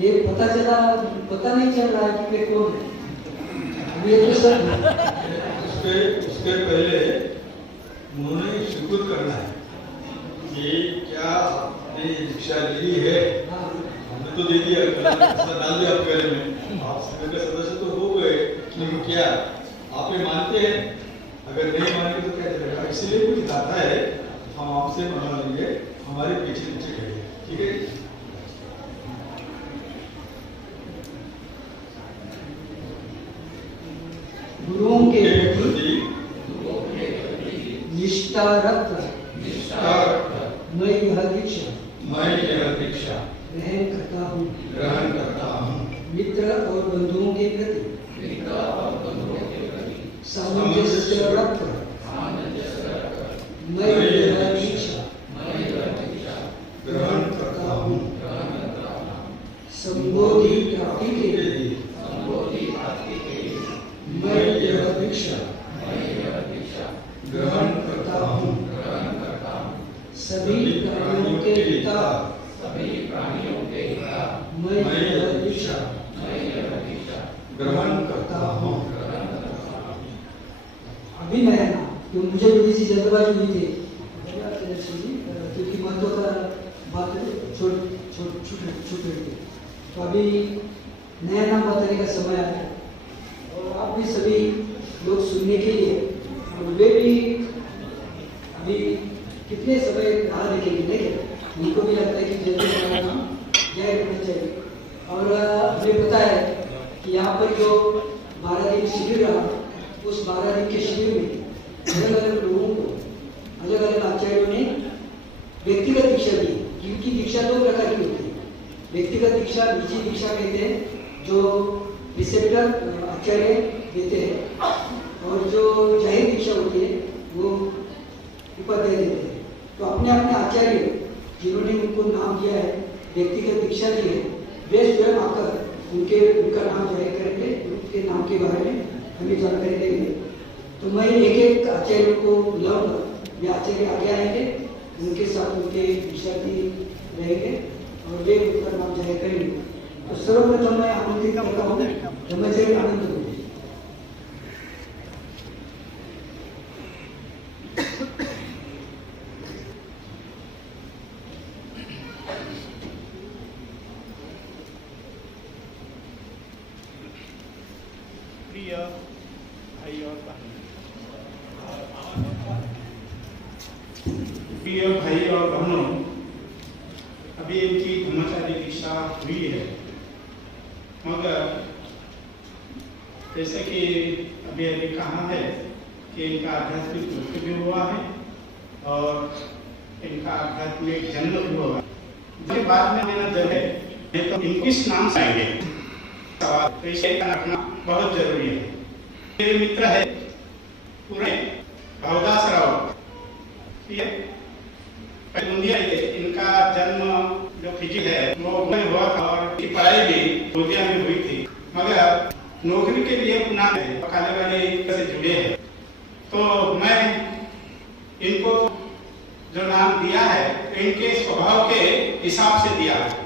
ये पता नहीं चल रहा है कि वे कौन है। अभी ये तो सर उसके पहले उन्होंने शुक्र करना है कि क्या आपने दीक्षा ली है। हाँ, हमने तो दे दिया, डाल दिया आपके गले में, आप संघ के सदस्य तो हो गए, लेकिन क्या आप ये मानते हैं? अगर नहीं मानेंगे तो क्या चलेगा? इसलिए कुछ आता है, हम आपसे मना लेंगे, हमारे पीछे पीछे खड़े, ठीक है? गुरुओं के प्रति निष्ठा रक्त मैं यह दीक्षा ग्रहण करता हूँ। मित्र और बंधुओं के प्रति सामंजस्य रक्त मैं यह दीक्षा ग्रहण करता हूँ। संबोधि प्राप्ति के लिए मैं यह दीक्षा ग्रहण करता हूँ। सभी प्राणियों के पिता मैं यह दीक्षा ग्रहण करता हूँ। अभी मैं ना, तो मुझे थोड़ी सी जल्दबाजी हुई थी, क्योंकि महत्व का बात छूट रही थी। तो अभी नया नाम बताने का समय आया, और आप भी सभी लोग सुनने के लिए, और वे भी अभी कितने समय राह देखेंगे, लेकिन उनको भी लगता है कि जल्दी हमारा नाम जाहिर होना चाहिए। और हमें पता है कि यहाँ पर जो 12 दिन शिविर रहा, उस 12 दिन के शिविर में अलग अलग लोगों को, अलग अलग आचार्यों ने व्यक्तिगत दीक्षा दी। जिनकी दीक्षा 2 प्रकार की होती है। व्यक्तिगत दीक्षा, निजी दीक्षा कहते हैं, जो रिसेप्टर आचार्य देते हैं, और जो जाहिर दीक्षा होती है वो उपाध्याय देते हैं। तो अपने अपने आचार्य जिन्होंने उनको नाम दिया है, व्यक्तिगत दीक्षा दी है, वे स्वयं आकर उनका नाम जाहिर करेंगे, उनके नाम के बारे में हमें जानकारी देंगे। तो मैं एक एक आचार्य को बुलाऊंगा, वे आचार्य आगे आएंगे, उनके साथ उनके दीक्षार्थी रहेंगे और वे उनका नाम जाहिर करेंगे। तो सर्वप्रथम मैं आमंत्रित करता हूँ ब्रह्मचारी आनंद को। प्रिय भाई और बहनों, अभी इनकी ब्रह्मचारी दीक्षा हुई है, मगर जैसे कि अभी कहा है कि इनका आध्यात्मिक मृत्यु भी हुआ है और इनका आध्यात्मिक जन्म भी हुआ है। मुझे बाद में देना जरूरी है, नहीं तो इनको किस नाम से आएंगे सवाल, तो इसे रखना बहुत जरूरी है। मेरे मित्र है पूरे भावदास राव, इनका जन्म जो फिजी है वो में हुआ था, और इनकी पढ़ाई भी गोदिया में हुई थी, मगर नौकरी के लिए पुणे में पकाने वाले से जुड़े हैं। तो मैं इनको जो नाम दिया है, इनके स्वभाव के हिसाब से दिया है।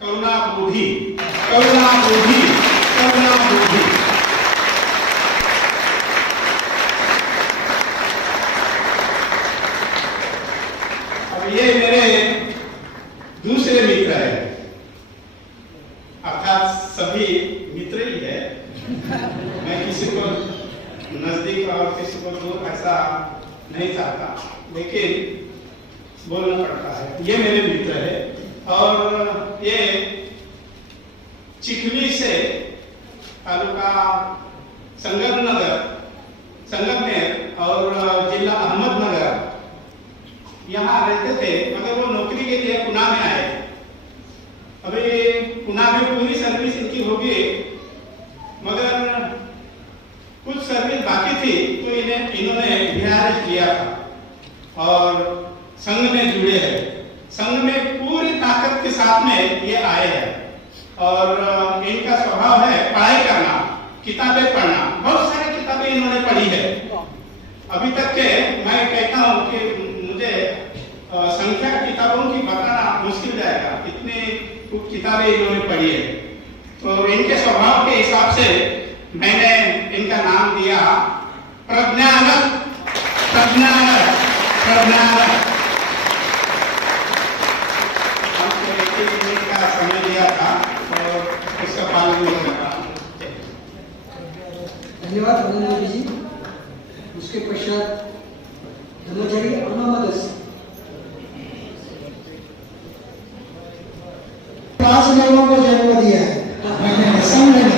करुणा बोधि, करुणा बोधि, करुणा बोधि। अब ये मेरे दूसरे मित्र है, अर्थात सभी मित्र ही है। मैं किसी को नजदीक और किसी को दूर ऐसा नहीं चाहता, लेकिन बोलना पड़ता है। ये मेरे मित्र है और ये चिखली से तालुका संगमनेर और जिला अहमदनगर यहाँ रहते थे, मगर वो नौकरी के लिए पुणे में आए। अभी पुणे में पूरी सर्विस इनकी होगी, मगर कुछ सर्विस बाकी थी, तो इन्होंने बिहार किया था और संघ में जुड़े हैं। संघ में पूरी ताकत के साथ में ये आए हैं और इनका स्वभाव है पढ़ाई करना, किताबें पढ़ना। बहुत सारी किताबें इन्होंने पढ़ी है। अभी तक के मैं कहता हूँ कि मुझे संख्या किताबों की बताना मुश्किल जाएगा, इतनी किताबें इन्होंने पढ़ी है। तो इनके स्वभाव के हिसाब से मैंने इनका नाम दिया प्रज्ञानक, प्रज्ञानक, प्रज्ञानक। का समय दिया था और उसका पालन नहीं कर रहा। धन्यवाद अभिनंदन जी। उसके पश्चात ब्रह्मचारी अनामदस 5 लोगों को जन्म दिया है मैंने संघ में,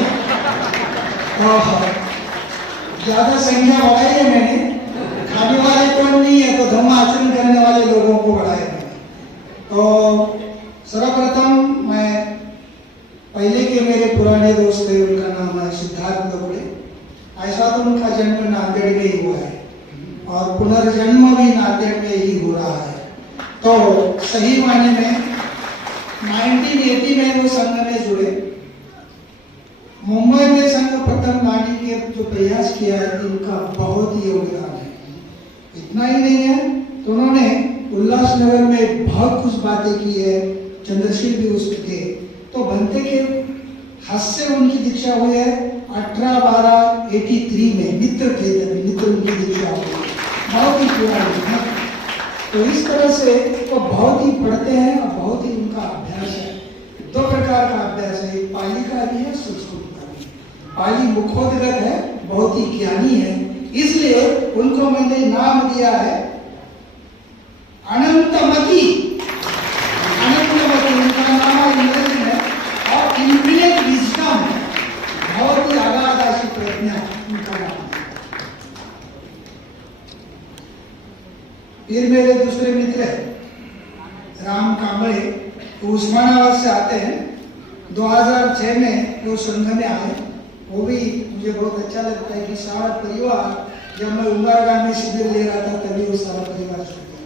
और ज्यादा संख्या बढ़ाई है मैंने। खाने वाले कौन नहीं है तो धर्म आचरण करने वाले लोगों को बढ़ाया मैंने। तो सर्वप्रथम मैं पहले के मेरे पुराने दोस्त थे, उनका नाम है सिद्धार्थ लोगड़े। ऐसा तो उनका जन्म नांदेड़ में ही हुआ है और पुनर्जन्म भी नांदेड़ में ही हो रहा है। तो सही मायने में 1980 में वो संघ में जुड़े। मुंबई में संघ प्रथम लाने के जो प्रयास किया है, इनका बहुत ही योगदान है। इतना ही नहीं है तो उन्होंने उल्लासनगर में बहुत कुछ बातें की है, चंद्रशील भी उसके थे। तो बनते के हाथ से उनकी दीक्षा हुई है 18/12/83 में। मित्र थे तभी, मित्र उनकी दीक्षा हुई, बहुत ही पुरानी है। तो इस तरह से वो बहुत ही पढ़ते हैं और बहुत ही उनका अभ्यास है। 2 प्रकार का अभ्यास है, एक पाली का भी है, संस्कृत का भी। पाली मुखोद्गत है, बहुत ही ज्ञानी है, इसलिए उनको मैंने नाम दिया है अनंतमती। अनंतमती उनका नाम अंग्रेजी में, और इन्फिनिट विजडम, बहुत ही अगाध प्रज्ञा उनका नाम है। फिर मेरे दूसरे मित्र राम कांबळे, वो उस्मानाबाद से आते हैं। 2006 में वो संघ में आए। वो भी मुझे बहुत अच्छा लगता है कि सारा परिवार, जब मैं उमरगांव में शिविर ले रहा था तभी वो सारा परिवार छूट गया।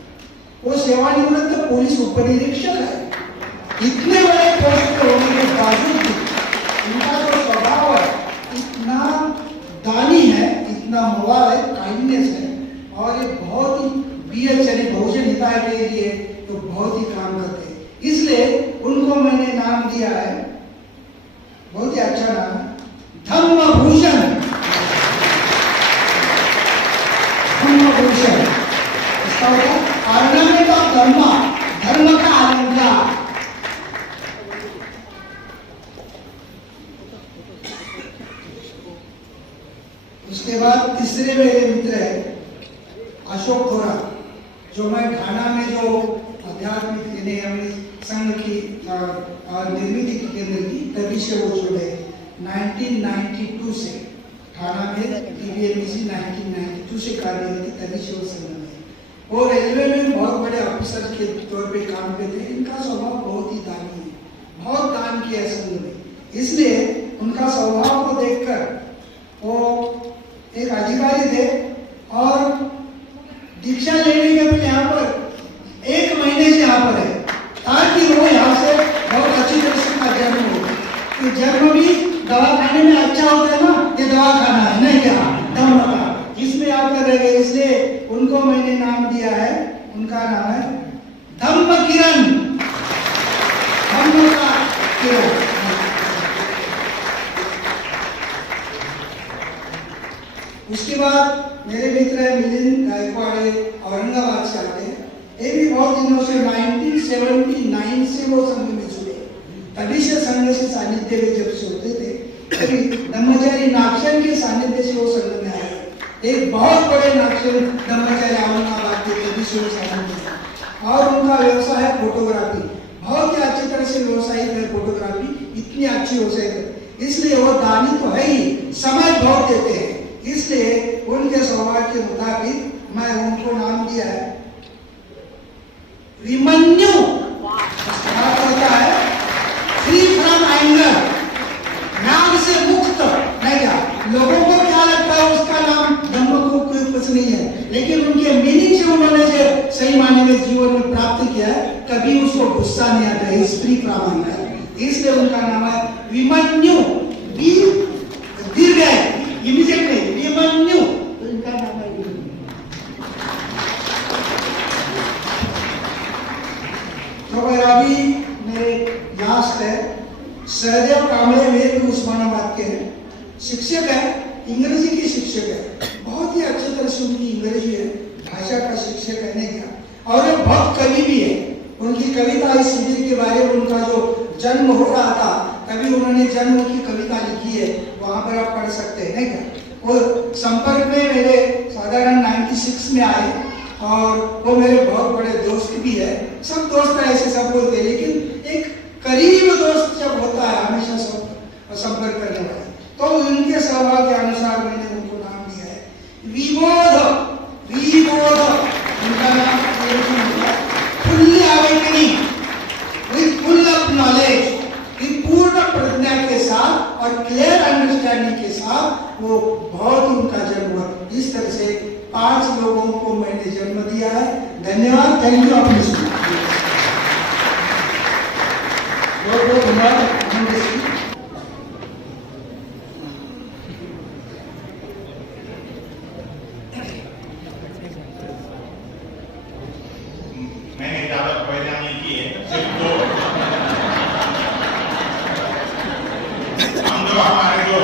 वो सेवानिवृत्त पुलिस उपनिरीक्षक है। इतने बड़े पोस्ट पे होने के बावजूद भी उनका जो स्वभाव है इतना दानी है, इतना मोबाइल है, काइंडनेस है, और ये बहुत ही BH यानी बहुजन हिताय के लिए तो बहुत ही काम करते हैं। इसलिए उनको मैंने नाम दिया है, बहुत ही अच्छा नाम है, धम्मभूषण। धम्मभूषण इसका मतलब ऑर्नामेंट ऑफ धर्म, धर्म का अलंकार। उसके बाद तीसरे मेरे मित्र है अशोक थोरा, जो मैं घाना में जो आध्यात्मिक संघ की निर्मित केंद्र की तभी से वो जुड़े 1992 से। घाना में TBMC 1992 से कार्य होती, तभी से वो संघ में। वो रेलवे में बहुत बड़े ऑफिसर के तौर पे काम करते हैं। इनका स्वभाव बहुत ही दानी है, बहुत दान किया है संघ में, इसलिए उनका स्वभाव को देखकर वो एक अधिकारी थे और दीक्षा लेने के अपने यहाँ पर 1 महीने से यहाँ पर है, ताकि वो यहाँ से बहुत अच्छी तरह से का जन्म हो। तो जन्म भी दवाखाने में अच्छा होता है ना, ये दवाखाना है नहीं क्या, धम्म का, इसमें आकर रह गए। इसलिए उनको मैंने नाम दिया है, उनका नाम है धम्म किरण। धम्म का उसके बाद मेरे मित्र है मिलिंद गायकवाड़ औरंगाबाद से आते हैं। ये भी बहुत दिनों से 1979 से वो संघ में जुड़े, तभी से संघ से सानिध्य में जब से होते थे, तभी ब्रह्मचारी नागशन के सानिध्य से वो संघ में आए। एक बहुत बड़े नागशन ब्रह्मचारी औरंगाबाद के तभी से वो सानिध्य, और उनका व्यवसाय है फोटोग्राफी। बहुत ही अच्छी तरह से व्यवसायिक है फोटोग्राफी, इतनी अच्छी हो सके, इसलिए वो दानी तो है ही, समय बहुत देते हैं। इसलिए उनके स्वभाव के मुताबिक मैं उनको नाम दिया है विमन्यु। होता है फ्री फ्रॉम एंगर, नाम से मुक्त। नहीं क्या लोगों को क्या लगता है उसका नाम धम्म को कुछ नहीं है, लेकिन उनके मीनिंग से उन्होंने जो सही मायने में जीवन में प्राप्त किया है, कभी उसको गुस्सा नहीं आता है, फ्री फ्रॉम एंगर, इसलिए उनका नाम है विमन्यु। दीर्घ है, इमीडिएट नहीं, विमन्यु, तो इनका नाम है विमन्यु। तो अभी मेरे लास्ट है सहदेव कांबळे, वे भी उस्मानाबाद के हैं, शिक्षक है, इंग्रजी के शिक्षक है, बहुत ही अच्छी तरह से उनकी इंग्रजी है, भाषा का शिक्षक है नहीं क्या, और एक बहुत कवि भी है। उनकी कविता इस शिविर के बारे में, उनका जो जन्म हो रहा था तभी उन्होंने जन्म की कविता लिखी है, वहां पर आप पढ़ सकते हैं नहीं क्या। वो संपर्क में मेरे साधारण 96 में आए, और वो मेरे बहुत बड़े दोस्त भी है। सब दोस्त ऐसे सब बोलते हैं, लेकिन एक करीब दोस्त जब होता है हमेशा सब संपर्क करने वाला, तो उनके सहभाग के अनुसार मैंने उनको नाम दिया है विबोध। विबोध उनका नाम fully awakening with full of knowledge, पूर्ण प्रज्ञा के साथ और क्लियर अंडरस्टैंडिंग के साथ वो बहुत उनका जन्म हुआ। इस तरह से 5 लोगों को मैंने जन्म दिया है। धन्यवाद, थैंक यू। अपनी बहुत धन्यवाद। मैंने ज्यादा पहला नहीं की है, सिर्फ 2 हम दो हमारे दो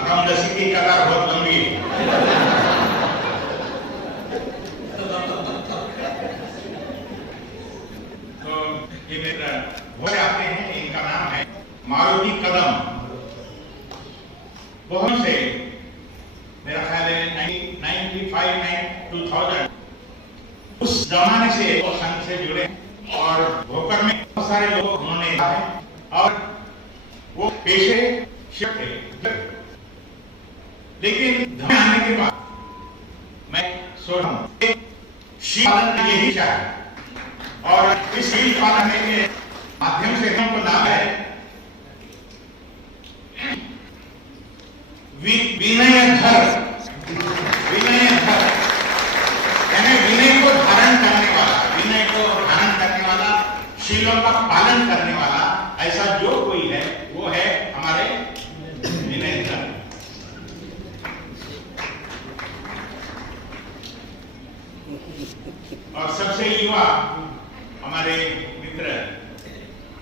अकाउंटेंसी की कतार बहुत लंबी है। तो ये मित्र वो आते हैं, इनका नाम है मारुति कदम। बहुत से मेरा ख्याल है 1995-2000 उस जमाने से वो संघ से जुड़े, और भोकर में बहुत सारे लोग उन्होंने है, और वो पेशे शिक्षक थे, लेकिन धर्म आने के बाद मैं सोच रहा हूँ शील पालन यही चाहे, और इस शील पालन के माध्यम से हमको लाभ है विनय धर। विनय धर यानी विनय को धारण करने वाला, विनय को धारण करने वाला, शीलों का पालन करने वाला, ऐसा जो कोई है वो है हमारे विनय धर। और सबसे युवा हमारे मित्र,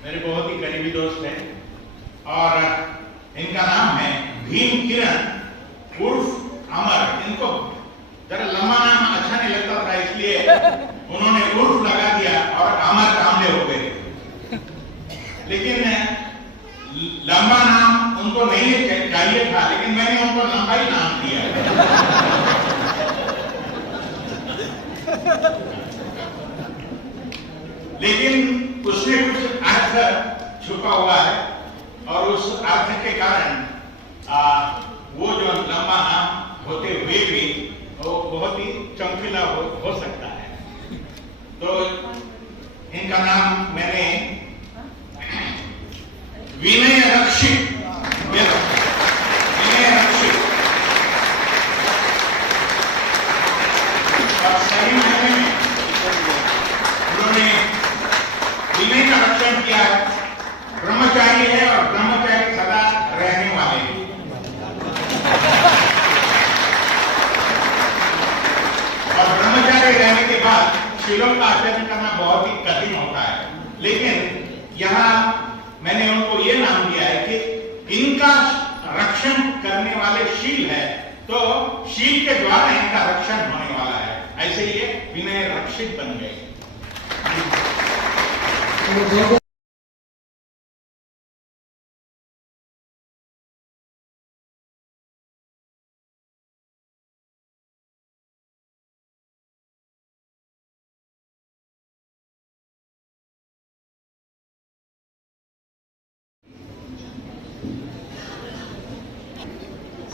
मेरे बहुत ही करीबी दोस्त हैं, और इनका नाम है भीम किरण उर्फ अमर। इनको जरा लंबा नाम अच्छा नहीं लगता था, इसलिए उन्होंने उर्फ लगा दिया और अमर कामले हो गए। लेकिन लंबा नाम उनको नहीं चाहिए था, लेकिन मैंने उनको लंबा ही नाम दिया। लेकिन उसमें कुछ अर्थ छुपा हुआ है, और उस अर्थ के कारण वो जो लंबा नाम होते हुए भी वो बहुत ही चमकीला हो सकता है। तो इनका नाम मैंने विनय रक्षित, विनय रक्षित, और सही मायने में उन्होंने विनय का रक्षण किया है। ब्रह्मचारी है, और ब्रह्मचारी सदा रहने वाले हैं। और ब्रह्मचारी रहने के बाद शीलों का आचरण करना बहुत ही कठिन होता है, लेकिन यहाँ मैंने उनको ये नाम दिया है कि इनका रक्षण करने वाले शील है, तो शील के द्वारा इनका रक्षण होने वाला है। ऐसे ये विनय रक्षित बन गए।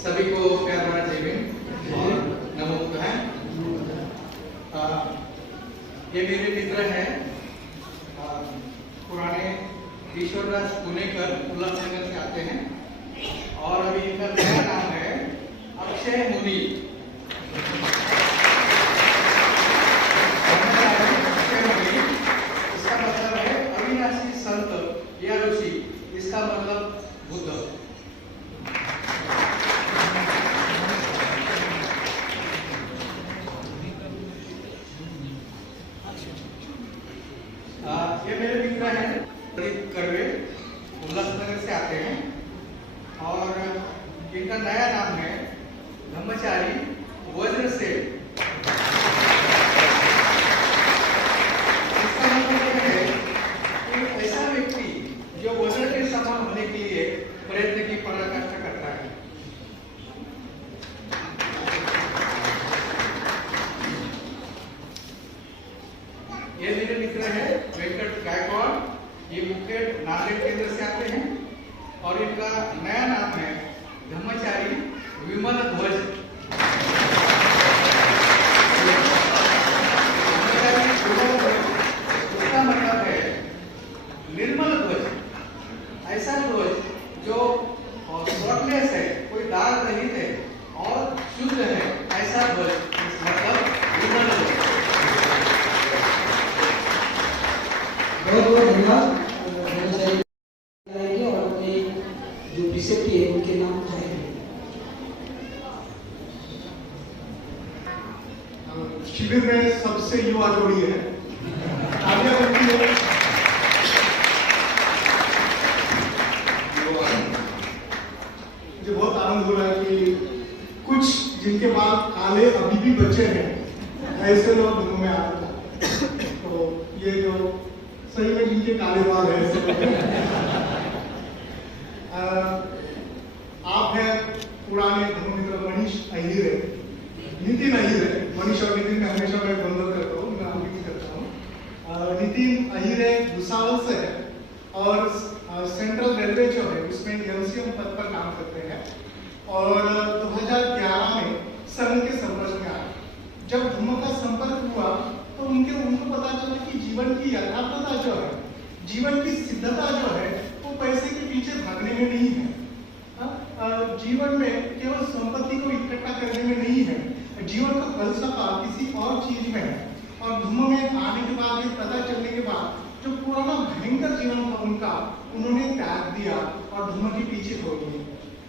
सभी को प्यार भरा जय भीम और नमो बुद्धाय। ये मेरे मित्र हैं, पुराने ईश्वरदास पुणेकर उल्लासनगर से आते हैं और अभी इनका नया नाम है अक्षय मुनि। अक्षय मुनि इसका मतलब है अविनाशी संत या ऋषि, इसका मतलब बुद्ध। ये मेरे मित्र हैं प्रदीप करवे, उल्लासनगर से आते हैं और इनका नया नाम है ब्रह्मचारी वज्रसेन। इसका मतलब है कि ऐसा व्यक्ति जो वज्र के समान होने के लिए प्रयत्न की पराकाष्ठा करता है। ये मेरे मित्र हैं वेंकट गायकवाड़, ये मुकेट नांदेड़ केंद्र से आते हैं और इनका नया नाम है ब्रह्मचारी विमल ध्वज। ब्रह्मचारी विमल ध्वज उसका मतलब है निर्मल ध्वज, ऐसा ध्वज जो स्पॉटलेस है, कोई दाग रहित है और शुद्ध है, ऐसा ध्वज मतलब विमल ध्वज। बहुत बहुत धन्यवाद। और अपने जो प्रिसेप्टी है उनके नाम जाएंगे। शिविर में सबसे युवा जोड़ी है, आगे बढ़ती है। मुझे बहुत आनंद हो रहा है कि कुछ जिनके बाल काले अभी भी बचे हैं, ऐसे लोग घरों में आते हैं। तो ये जो सही में जिनके काले बाल है आप है पुराने धर्ममित्र मनीष अहिरे, नितिन अहिरे। मनीष और नितिन में हमेशा मैं बंधन करता हूँ, मैं भी करता हूँ। नितिन अहिरे भुसावल से है और सेंट्रल रेलवे जो है उसमें एमसीएम पद पर काम करते हैं और 2011 में संघ के संपर्क में आए। जब धर्म का संपर्क हुआ तो उनको पता चला कि जीवन की यथार्थता जो है, जीवन की सिद्धता जो है, वो पैसे के पीछे भागने में नहीं है। जीवन में केवल संपत्ति को इकट्ठा करने में नहीं है, जीवन का फलसफा किसी और चीज में है। और धर्म में आने के बाद, ये पता चलने के बाद, जो पुराना भयंकर जीवन था उनका, उन्होंने त्याग दिया और धर्म के पीछे हो गए।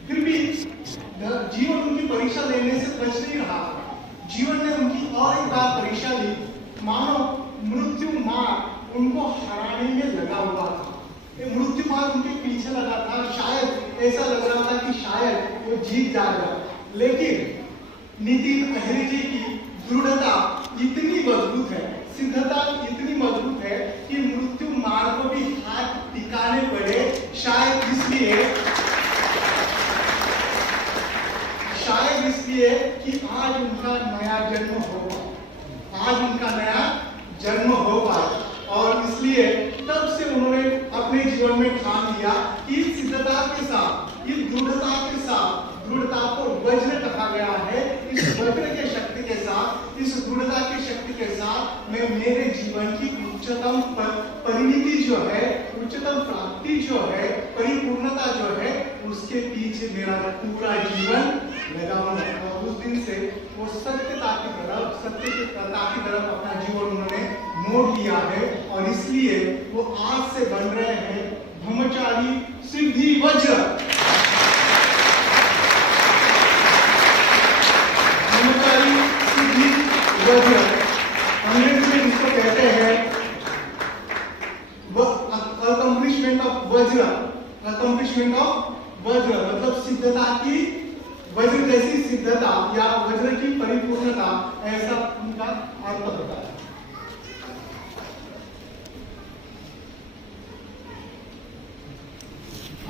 फिर भी जीवन उनकी परीक्षा लेने से बच नहीं रहा। जीवन ने उनकी और एक बार परीक्षा ली। मानो मृत्यु मार्ग उनको हराने में लगा हुआ था। ये मृत्यु मार्ग उनके पीछे लगा था। शायद ऐसा लग रहा था कि शायद वो जीत जाएगा, लेकिन नितिन अहिरे जी की दृढ़ता इतनी मजबूत है, सिद्धता इतनी मजबूत है कि मृत्यु मार्ग को भी हाथ टिकाने पड़े। शायद इसलिए कि आज उनका नया जन्म होगा, आज उनका नया जन्म होगा। और इसलिए तब से उन्होंने अपने जीवन में ठान लिया कि इस सिद्धता के साथ, इस दृढ़ता के साथ, दृढ़ता को वज्र कहा गया है, इस वज्र के शक्ति के साथ, इस दृढ़ता की शक्ति के साथ मैं मेरे जीवन की उच्चतम परिणति जो है, उच्चतम प्राप्ति जो है, परिपूर्णता जो है, उसके पीछे मेरा पूरा जीवन लगाऊंगा। और उस दिन से वो सत्यता की तरफ, सत्य की तरफ अपना जीवन उन्होंने मोड़ लिया है। और इसलिए वो आज से बन रहे हैं ब्रह्मचारी सिद्धि वज्र। ब्रह्मचारी सिद्धि वज्र अंग्रेजी में इसको वज्र मतलब सिद्धता की, वज्र जैसी सिद्धता या वज्र की परिपूर्णता, ऐसा उनका अर्थ होता है।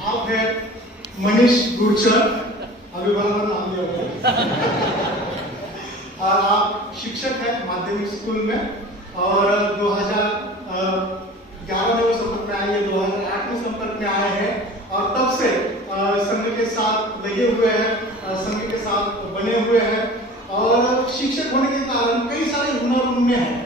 आप है मनीष गुरचर, अभिभावक नाम दिया गया और आप शिक्षक हैं माध्यमिक स्कूल में, और 2011 में वो संपर्क में आए, 2008 में संपर्क में आए हैं और तब से संघ के साथ लगे हुए हैं, संघ के साथ बने हुए हैं। और शिक्षक होने के कारण कई सारे हुनर उनमें हैं।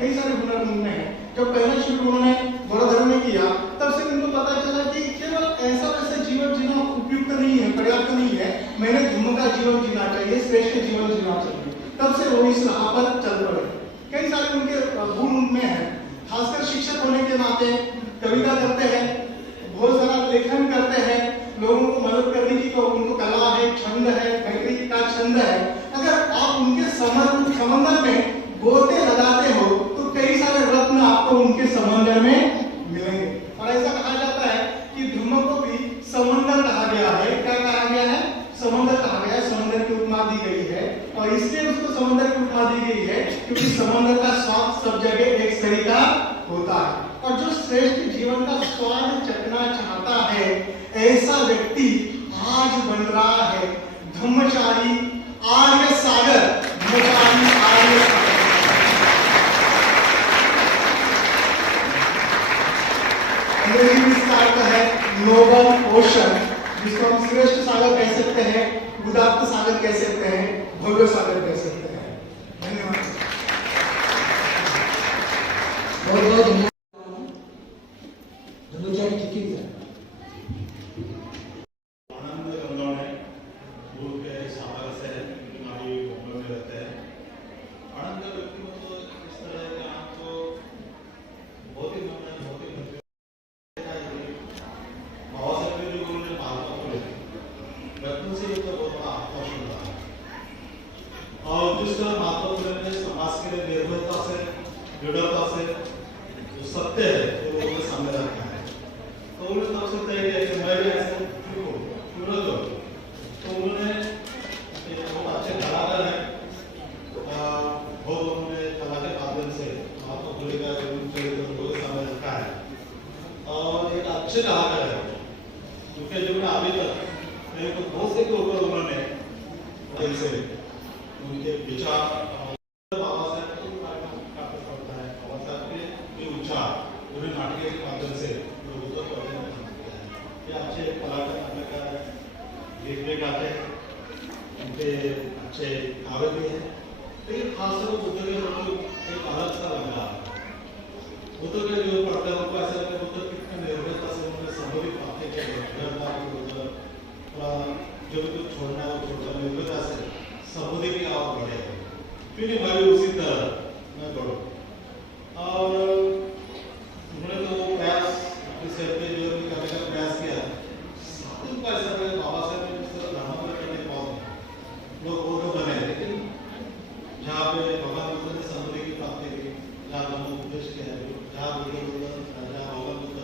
जब पहला शुरू उन्होंने बड़ोधर में किया, तब से उनको पता चला कि केवल ऐसा वैसा जीवन जीना उपयुक्त नहीं है, पर्याप्त नहीं है, मैंने धर्म का जीवन जीना चाहिए, श्रेष्ठ जीवन जीना चाहिए। तब से वो इस राह पर चल पड़े। कई सारे उनके गुण उनमें हैं, खासकर शिक्षक होने के नाते कविता करते हैं, बहुत सारा लेखन करते हैं, लोगों को मदद करने की तो उनको कला है, छंद है, प्रकृति का छंद है। अगर आप उनके समंदर में गोते लगाते हो तो कई सारे रत्न आपको उनके समंदर में मिलेंगे। और ऐसा कहा जाता है कि धर्म को भी समंदर कहा गया है। क्या कहा गया है? समंदर कहा गया है, समंदर की उपमा दी गई है। और इसलिए उसको समंदर की उपमा दी गई है क्योंकि समंदर का स्वाद सब जगह एक तरीका होता है। और जो श्रेष्ठ जीवन का स्वाद चखना चाहता है, ऐसा व्यक्ति आज बन रहा है ब्रह्मचारी आर्य सागर। ब्रह्मचारी आर्य सागर अंग्रेजी में इसका अर्थ है नोबल ओशन, जिसको हम श्रेष्ठ सागर कह सकते हैं, उदात्त सागर कह सकते हैं, भव्य सागर कह सकते हैं। धन्यवाद। बहुत बहुत धन्यवाद धर्मचारी चिकित्सा। आनंद गंगौने दूर के सागर से हमारी मुंबई में रहते हैं। आनंद व्यक्तित्व इस तरह के आपको बहुत ही बचपन से ये तो बहुत बड़ा आकर्षण रहा और जिस तरह महात्मा ने समाज के लिए निर्भरता से, दृढ़ता से जो सत्य है वो उनके सामने रखा है, तो उन्होंने तब से तय किया कि मैं भी ऐसे पूरा करूं। तो उन्होंने बहुत अच्छे कलाकार हैं, बहुत उन्होंने कला के माध्यम से महात्मा फुले का चरित्र को सामने रखा है और एक अच्छे कलाकार है क्योंकि जो अभी तक तो बहुत से लोगों उन्होंने जैसे उनके विचार बाबा साहब के बारे में काफी पढ़ता है, बाबा साहब के ये विचार उन्हें नाटक के माध्यम से लोगों तक पहुंचाने में मदद किया है। ये अच्छे कलाकार करने का देखने का है, उनके अच्छे काव्य भी है, लेकिन खासतौर पर बुद्ध के एक अलग सा लग रहा है। बुद्ध के जो पढ़ते हैं उनको ऐसा लगता है बुद्ध कितने निर्भयता से उन्होंने संबोधित बातें की, जो कुछ छोड़ना हो छोड़ना निर्भयता से संबोधित की आवाज बढ़े, फिर मैं भी उसी तरह मैं बढ़ूं। और उन्होंने तो प्रयास अपने सिर पे जो करने का प्रयास किया, उनका ऐसा है बाबा साहब ने जिस तरह धर्मांतरण करने बहुत लोग वो बने, लेकिन जहाँ पे भगवान बुद्ध ने संबोधि की प्राप्ति की, जहाँ धर्म उपदेश किया, जहाँ भगवान बुद्ध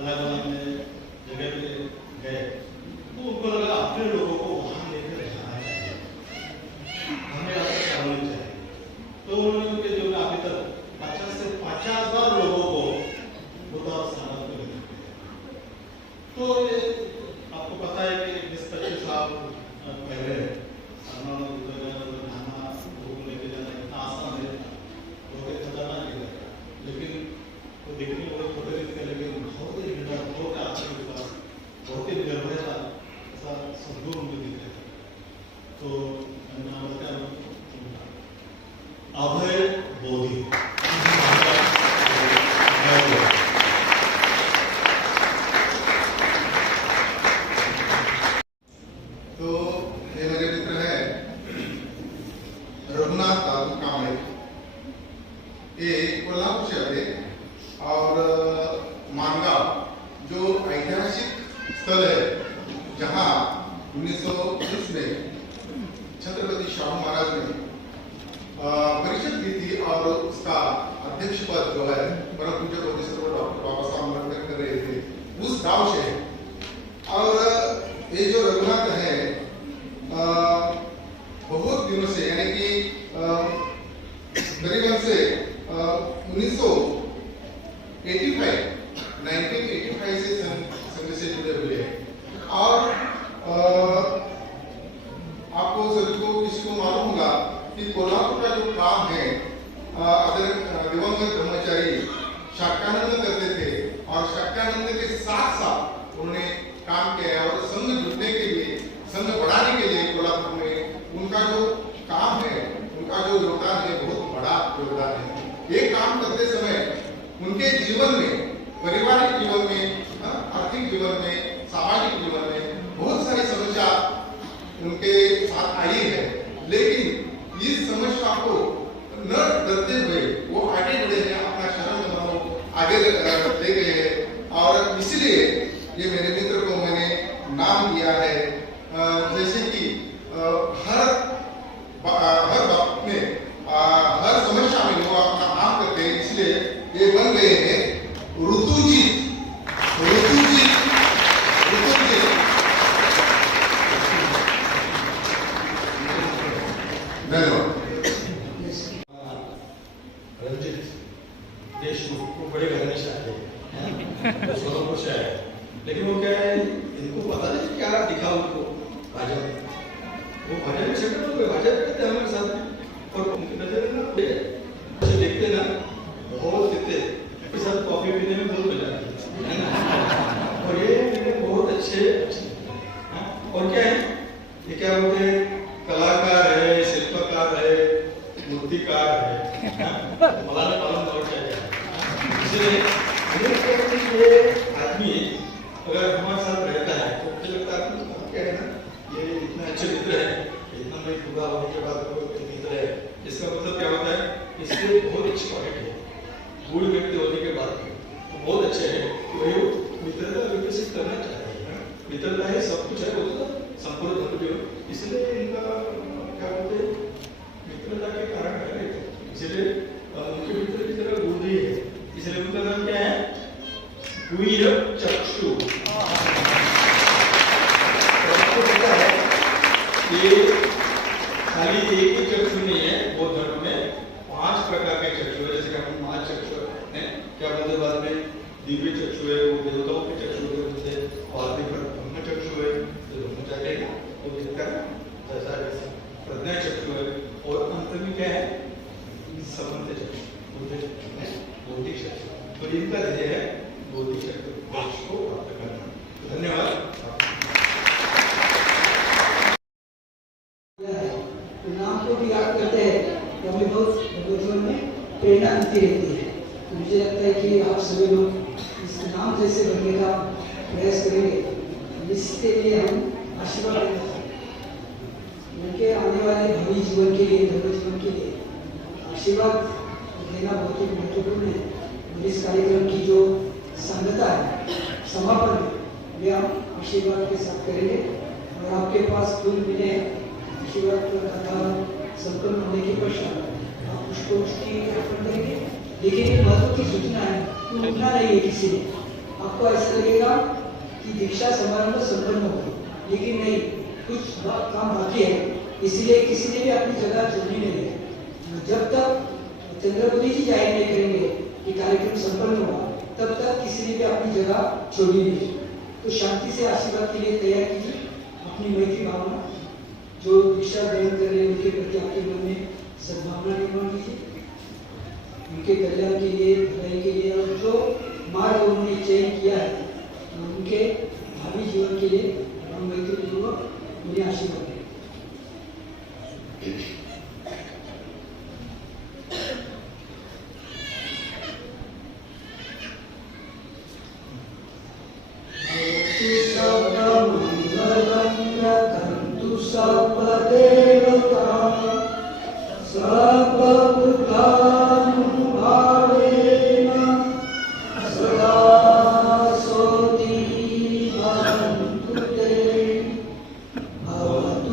अलग अलग जगह पे गए, तो उनको लगा अपने लोगों को वहां लेकर जाना चाहिए, हमें ऐसा करना चाहिए। तो उन्होंने उनके जो अभी तक 50 से 50 बार लोगों को बुद्ध स्थान पर लेकर गए। तो ये आपको पता है कि 20-25 साल पहले उन्होंने बुद्ध का नाना लोगों लेके जाना इतना आसान नहीं था, बहुत खतरनाक नहीं था, लेकिन वो देखने में बहुत छोटे दिखते, लेकिन बहुत ही निर्भर, बहुत आत्मविश्वास, बहुत ही निर्भयता सदगुण उनके दिखते थे। तो नाम बताया अभय बोधि। तो ये मेरे मित्र है रघुनाथ तालुक कांबळे, ये कोल्हापुर से आते और मानगांव जो ऐतिहासिक स्थल है जहां 1930 में छत्रपति शाहू महाराज ने परिषद दी थी और उसका अध्यक्ष पद जो है परम पूज्य प्रोफेसर डॉक्टर बाबा साहब अम्बेडकर कर रहे थे, उस गांव से। और ये जो रघुनाथ से 1985 से संघ से जुड़े हुए हैं। और आपको सभी को किसी को मालूम होगा कि कोल्हापुर का जो काम है दिवंगत ब्रह्मचारी शाक्यानंद करते थे, और शाक्यानंद के साथ साथ उन्होंने काम किया और संघ जुड़ने के लिए, संघ बढ़ाने के लिए कोल्हापुर में उनका जो काम है, उनका जो योगदान है, बहुत बड़ा योगदान है। ये काम करते समय उनके जीवन में, पारिवारिक जीवन में, आर्थिक जीवन में, सामाजिक जीवन में बहुत सारी समस्या उनके साथ आई है, लेकिन इस समस्या को न डरते हुए वो आगे बढ़े हैं, अपना शरण आगे ले गए हैं। और इसलिए ये मेरे मित्र को मैंने नाम दिया है, जैसे कि हर वक्त में, हर समस्या में वो अपना काम करते हैं, इसलिए ये बन गए हैं ऋतुजीत। धन्यवाद। रंजित देशमुख को बड़े घराने से आते हैं, सोलापुर से आए, लेकिन वो क्या है, इनको पता नहीं क्या दिखा उनको भाजपा, वो भाजपा में सेटल हो गए, भाजपा करते हमारे साथ में, और उनकी नजर ना ऐसे देखते ना, बहुत देखते के साथ कॉफी पीने में बहुत मजा आती है ना। और ये बहुत अच्छे, और क्या है, ये क्या बोलते हैं, कलाकार है, शिल्पकार है, मूर्तिकार है, मलाना पालन बहुत चाहिए। इसलिए ये आदमी अगर हमारे साथ रहता है तो मुझे लगता है क्या है ना, ये इतना अच्छे मित्र है, इतना मैं पूरा होने के बाद मित्र है, इसका मतलब क्या होता है, इसके बहुत अच्छी क्वालिटी है, बूढ़ व्यक्ति होने के बाद तो बहुत अच्छे है, वही मित्रता विकसित करना चाहते हैं। मित्रता है, सब कुछ है, वो तो संपूर्ण धर्म जो, इसलिए इनका क्या बोलते हैं, मित्रता के कारण है, इसलिए उनके मित्र की तरह बुद्धि है, इसलिए उनका नाम क्या है, वीर चक्षु। आपको पता है कि खाली एक ही चक्षु नहीं है, बौद्ध धर्म में 5 प्रकार के चक्षु है, जैसे कि हम 5 चक्षु हैं, क्या बोलते बाद में दिव्य चक्षु है, वो देवताओं के चक्षु है, बोलते और भी ब्रह्म चक्षु है, जो ब्रह्मचारी है वो देखता है, जैसा जैसा प्रज्ञा चक्षु है, और अंत में क्या है, समन्त चक्षु, बौद्धिक चक्षु। तो इनका ध्येय है बौद्धिक चक्षु को प्राप्त करना। धन्यवाद। नाम को भी याद करते हैं तो हमें बहुत जीवन में प्रेरणा मिलती रहती है। तो मुझे लगता है कि आप सभी लोग इस नाम जैसे बनने का प्रयास करेंगे, इसके लिए हम आशीर्वाद देते हैं। उनके आने वाले भावी जीवन के लिए, धर्म जीवन के लिए आशीर्वाद देना बहुत ही महत्वपूर्ण है। और इस कार्यक्रम की जो संगता है, समापन में हम आशीर्वाद के साथ करेंगे, और आपके पास फूल मिले आशीर्वाद कथा संपन्न होने के पश्चात आप पुष्पोष्टि अर्पण करेंगे। लेकिन एक महत्व की सूचना है कि उठना नहीं है किसी ने। आपको ऐसा लगेगा कि दीक्षा समारोह संपन्न होगा, लेकिन नहीं, कुछ काम बाकी है, इसलिए किसी ने भी अपनी जगह छोड़नी नहीं है। जब तक चंद्रपति जी जाहिर नहीं करेंगे कि कार्यक्रम संपन्न हुआ, तब तक किसी ने भी अपनी जगह छोड़ी नहीं। तो शांति से आशीर्वाद के लिए तैयार कीजिए अपनी मैत्री भावना, जो दीक्षा ग्रहण कर रहे हैं उनके प्रति आपके मन में सद्भावना निर्माण कीजिए, उनके कल्याण के लिए, भलाई के लिए, और जो मार्ग उन्होंने चयन किया है उनके भावी जीवन के लिए हम मैत्रीपूर्वक उन्हें आशीर्वाद दें। भवतु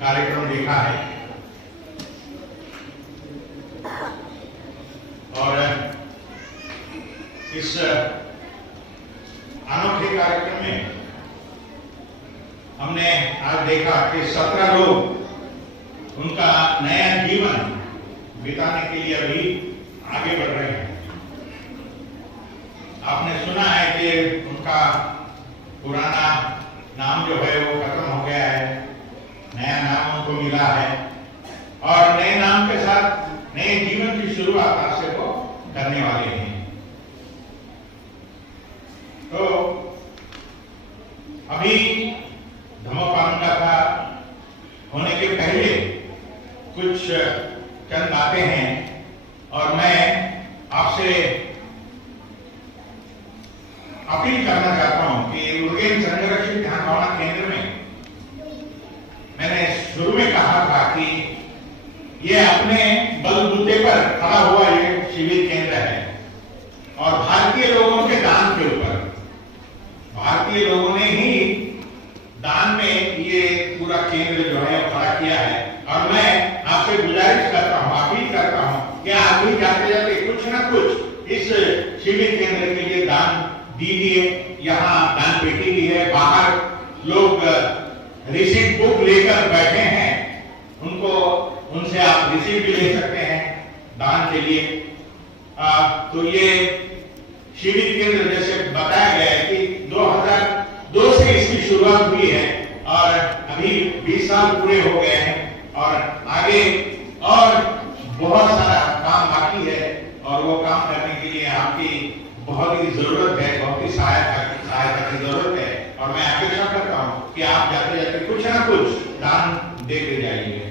कार्यक्रम देखा है और इस अनोखे कार्यक्रम में हमने आज देखा कि 17 लोग उनका नया जीवन बिताने के लिए अभी आगे बढ़ रहे हैं। आपने सुना है कि उनका पुराना नाम जो है वो खत्म हो गया है, नया नाम उनको मिला है और नए नाम के साथ नए जीवन की शुरुआत आज से वो करने वाले हैं। तो अभी धम्मपांगा का होने के पहले कुछ चंद बातें हैं और मैं आपसे अपील करना चाहता हूं कि उर्गेन संरक्षित ध्यान भावना केंद्र में मैंने शुरू में कहा था कि ये अपने बलबूते पर खड़ा हुआ ये शिविर केंद्र है और भारतीय लोगों के दान के ऊपर, भारतीय लोगों ने ही दान में ये पूरा केंद्र जो है खड़ा किया है। और मैं आपसे गुजारिश करता हूं, अपील करता हूं कि आप भी जाते जाते कुछ ना कुछ इस शिविर केंद्र के लिए दान दीजिए। यहाँ दान पेटी भी है, बाहर लोग रिसीट बुक लेकर बैठे हैं, उनसे आप रिसीट भी ले सकते हैं दान के लिए। तो ये शिविर केंद्र जैसे बताया गया है कि 2002 से इसकी शुरुआत हुई है और अभी 20 साल पूरे हो गए हैं और आगे और बहुत सारा काम बाकी है और वो काम करने के लिए आपकी बहुत ही जरूरत है, बहुत ही सहायता की जरूरत है और मैं अपेक्षा करता हूं कि आप जाते जाते कुछ ना कुछ दान देते जाइए।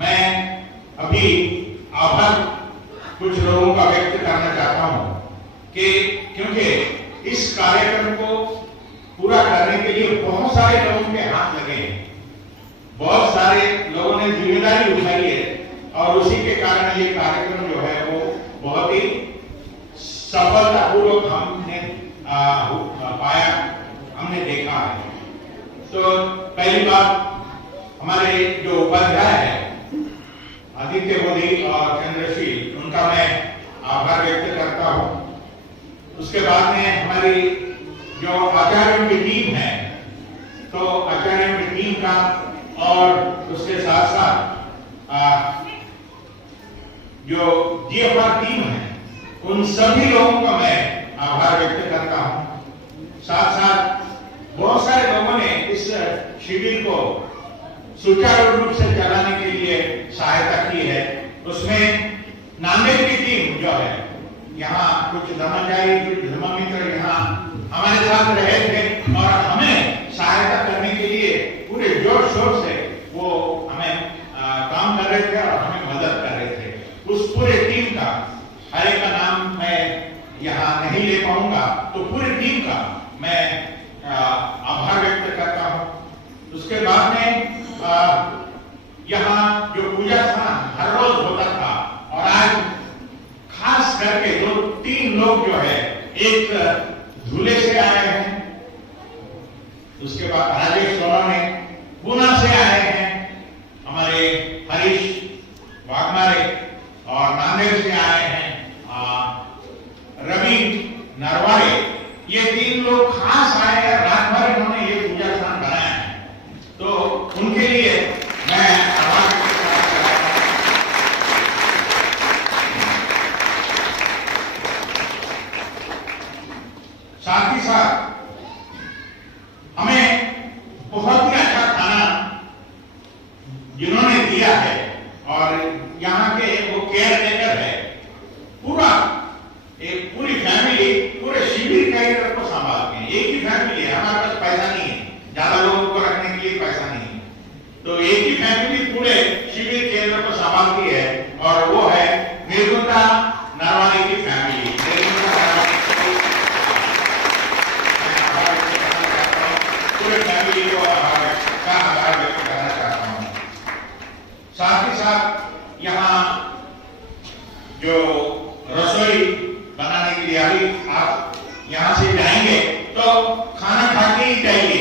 मैं अभी आभार कुछ लोगों का व्यक्त करना चाहता हूं कि क्योंकि इस कार्यक्रम को पूरा करने के लिए बहुत सारे लोगों के हाथ लगे हैं, बहुत सारे लोगों ने जिम्मेदारी उठाई है और उसी के कारण ये कार्यक्रम जो है वो बहुत ही सफलतापूर्वक हमने पाया, हमने देखा है। तो पहली बात हमारे जो उपाध्याय है आदित्य मोदी और चंद्रशील, उनका मैं आभार व्यक्त करता हूं। उसके बाद में हमारी जो आचार्यों की टीम है, तो आचार्यों की टीम का और उसके साथ साथ जो जीएफआर टीम है उन सभी लोगों का मैं आभार व्यक्त करता हूं। साथ साथ बहुत सारे लोगों ने इस शिविर को सुचारू रूप से चलाने के लिए सहायता की है। उसमें नांदेड़ की टीम जो है, यहाँ कुछ धर्माचारी, कुछ धर्ममित्र यहाँ हमारे साथ रहे थे और हमें सहायता करने के लिए पूरे जोर शोर से वो हमें काम कर रहे थे और हमें मदद कर रहे थे। उस पूरे टीम का हर एक का नाम मैं यहाँ नहीं ले पाऊंगा, तो पूरी टीम का मैं आभार व्यक्त करता हूँ। उसके बाद में यहाँ जो पूजा स्थान हर रोज होता था और आज खास करके 2-3 लोग जो है, एक झूले से आए हैं, उसके बाद राजेश सोनवणे पूना से आए हैं, हमारे हरीश वाघमारे और नांदेड़ से आए हैं रवि नरवाड़े। ये 3 लोग खास आए हैं, रात भर इन्होंने ये पूजा स्थान बनाया है, तो उनके लिए मैं आभार व्यक्त करता हूं। साथ ही साथ हमें बहुत ही अच्छा खाना जिन्होंने दिया है और यहाँ के वो केयर टेकर है, पूरी फैमिली पूरे शिविर केंद्र को संभालते हैं। एक ही फैमिली है, हमारे पास पैसा नहीं है, ज्यादा लोगों को रखने के लिए पैसा नहीं है, तो एक ही फैमिली पूरे शिविर केंद्र को संभालती है और वो है निर्गुणा नरवाने की फैमिली। पूरे फैमिली को आभार व्यक्त करना चाहता हूँ। साथ ही साथ यहाँ जो रसोई बनाने के लिए अभी आप यहाँ से जाएंगे तो खाना खा के ही जाइए,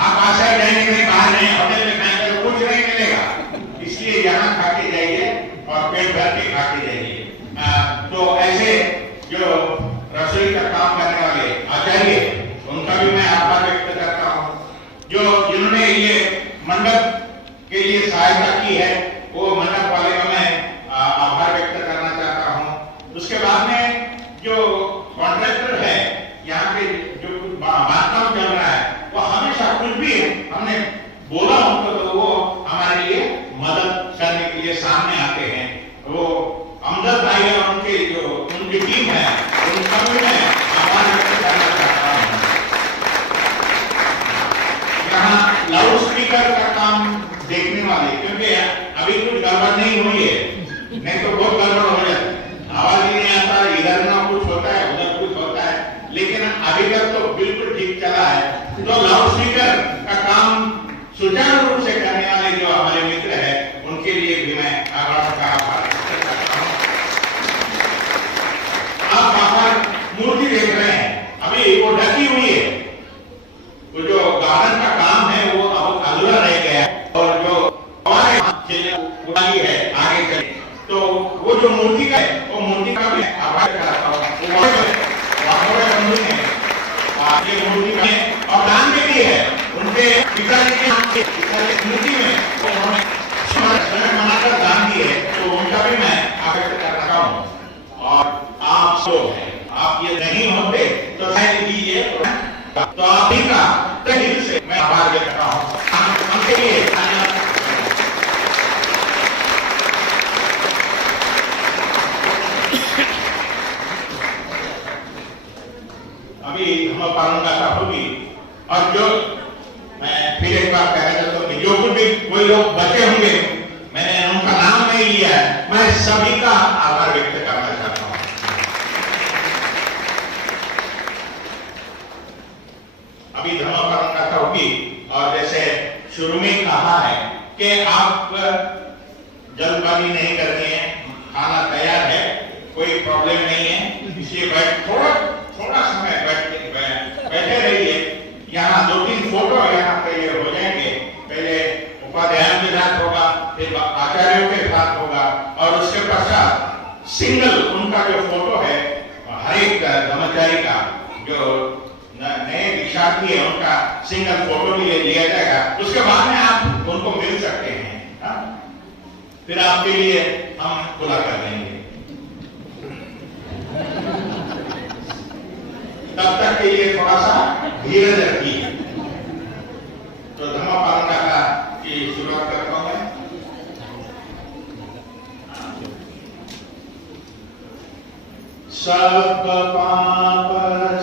आप आशा जाएंगे नहीं, बाहर नहीं, होटल में खाएंगे तो कुछ नहीं मिलेगा, इसलिए यहाँ खा के जाइए और पेट भर के खा के जाइए। तो ऐसे जो रसोई का काम करने वाले आचार्य, उनका भी मैं आभार व्यक्त करता हूँ। जो जिन्होंने ये मंडप के लिए सहायता की है, वो मंडप वाले का मैं आभार व्यक्त करना चाहता हूँ। उसके बाद में जो कॉन्ट्रैक्टर है, यहाँ पे जो बांधकाम चल रहा है, वो हमेशा कुछ भी हमने बोला उनको तो वो हमारे लिए मदद करने के लिए सामने आते हैं। वो अमजद भाई है, उनकी टीम है, उनका भी मैं आभार व्यक्त करना चाहता हूँ। यहाँ लाउड स्पीकर का काम देखने वाले, क्योंकि अभी कुछ गड़बड़ नहीं हुई है, नहीं तो बहुत गड़बड़ हो जाता, आवाज ही नहीं आता, इधर ना कुछ होता है, उधर कुछ होता है, लेकिन अभी तक तो बिल्कुल ठीक चला है। तो लाउड स्पीकर का काम सुचारू रूप से करने वाले जो हमारे मित्र हैं, उनके लिए भी मैं आभार का आभार करता हूँ। आप बाहर मूर्ति देख रहे हैं, अभी वो ढकी हुई है, वो जो गार्डन का काम है वो अब अधूरा रह गया है, और जो हमारे है आगे चले, तो वो जो मूर्ति का है, वो मूर्ति का भी आभार करता हूँ। ये मूर्ति में और दान में भी है, उनके पिताजी के मूर्ति में उन्होंने समय बनाकर दान दी है, तो उनका भी मैं आभार करता हूँ। और आप सब आप ये नहीं होते तो शायद ये तो आप ही का दिल से मैं आभार व्यक्त करता हूँ उनके लिए। अभी हम पालन का होगी, और जो मैं फिर एक बार कहना चाहता हूँ, जो कुछ भी कोई लोग बचे होंगे, मैंने उनका नाम नहीं लिया है, मैं सभी का आभार व्यक्त करना चाहता हूँ। अभी धर्म पालन का होगी, और जैसे शुरू में कहा है कि आप जल्दबाजी नहीं करनी है, खाना तैयार है, कोई प्रॉब्लम नहीं है, इसलिए थोड़ा समय बैठे रहिए। यहाँ 2-3 फोटो यहाँ पे हो जाएंगे, पहले उपाध्यायों के साथ होगा, फिर आचार्यों के साथ होगा, और उसके पश्चात सिंगल उनका जो फोटो है हर एक ब्रह्मचारी का, जो नए दीक्षार्थी है उनका सिंगल फोटो भी लिया जाएगा। उसके बाद में आप उनको मिल सकते हैं, फिर आपके लिए हम खुला कर देंगे। तब तक के लिए थोड़ा सा धीरज रखिए। तो धर्म पालन की शुरुआत करता हूं मैं। सब पाप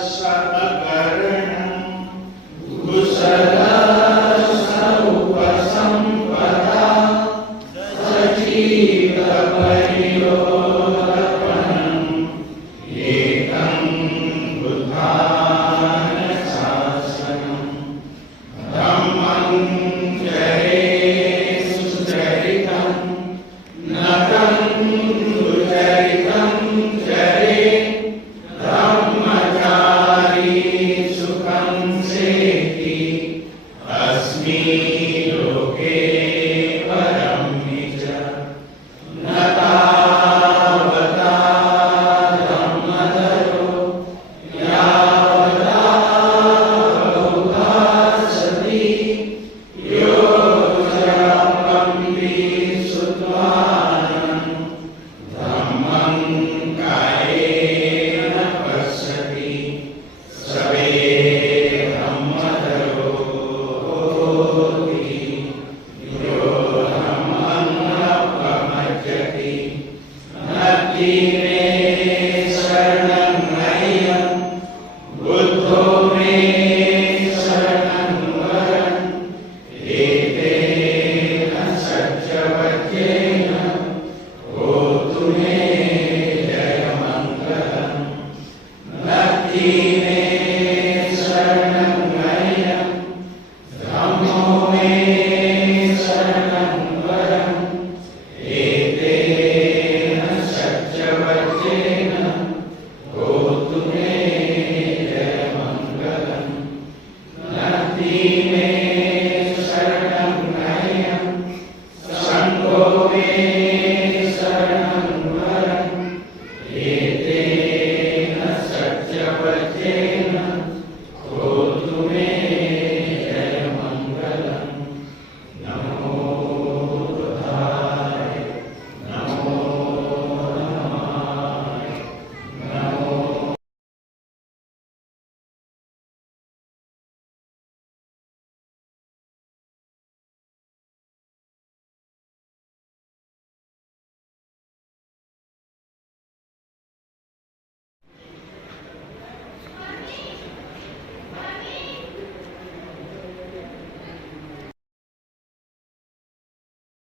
सब करण कुशल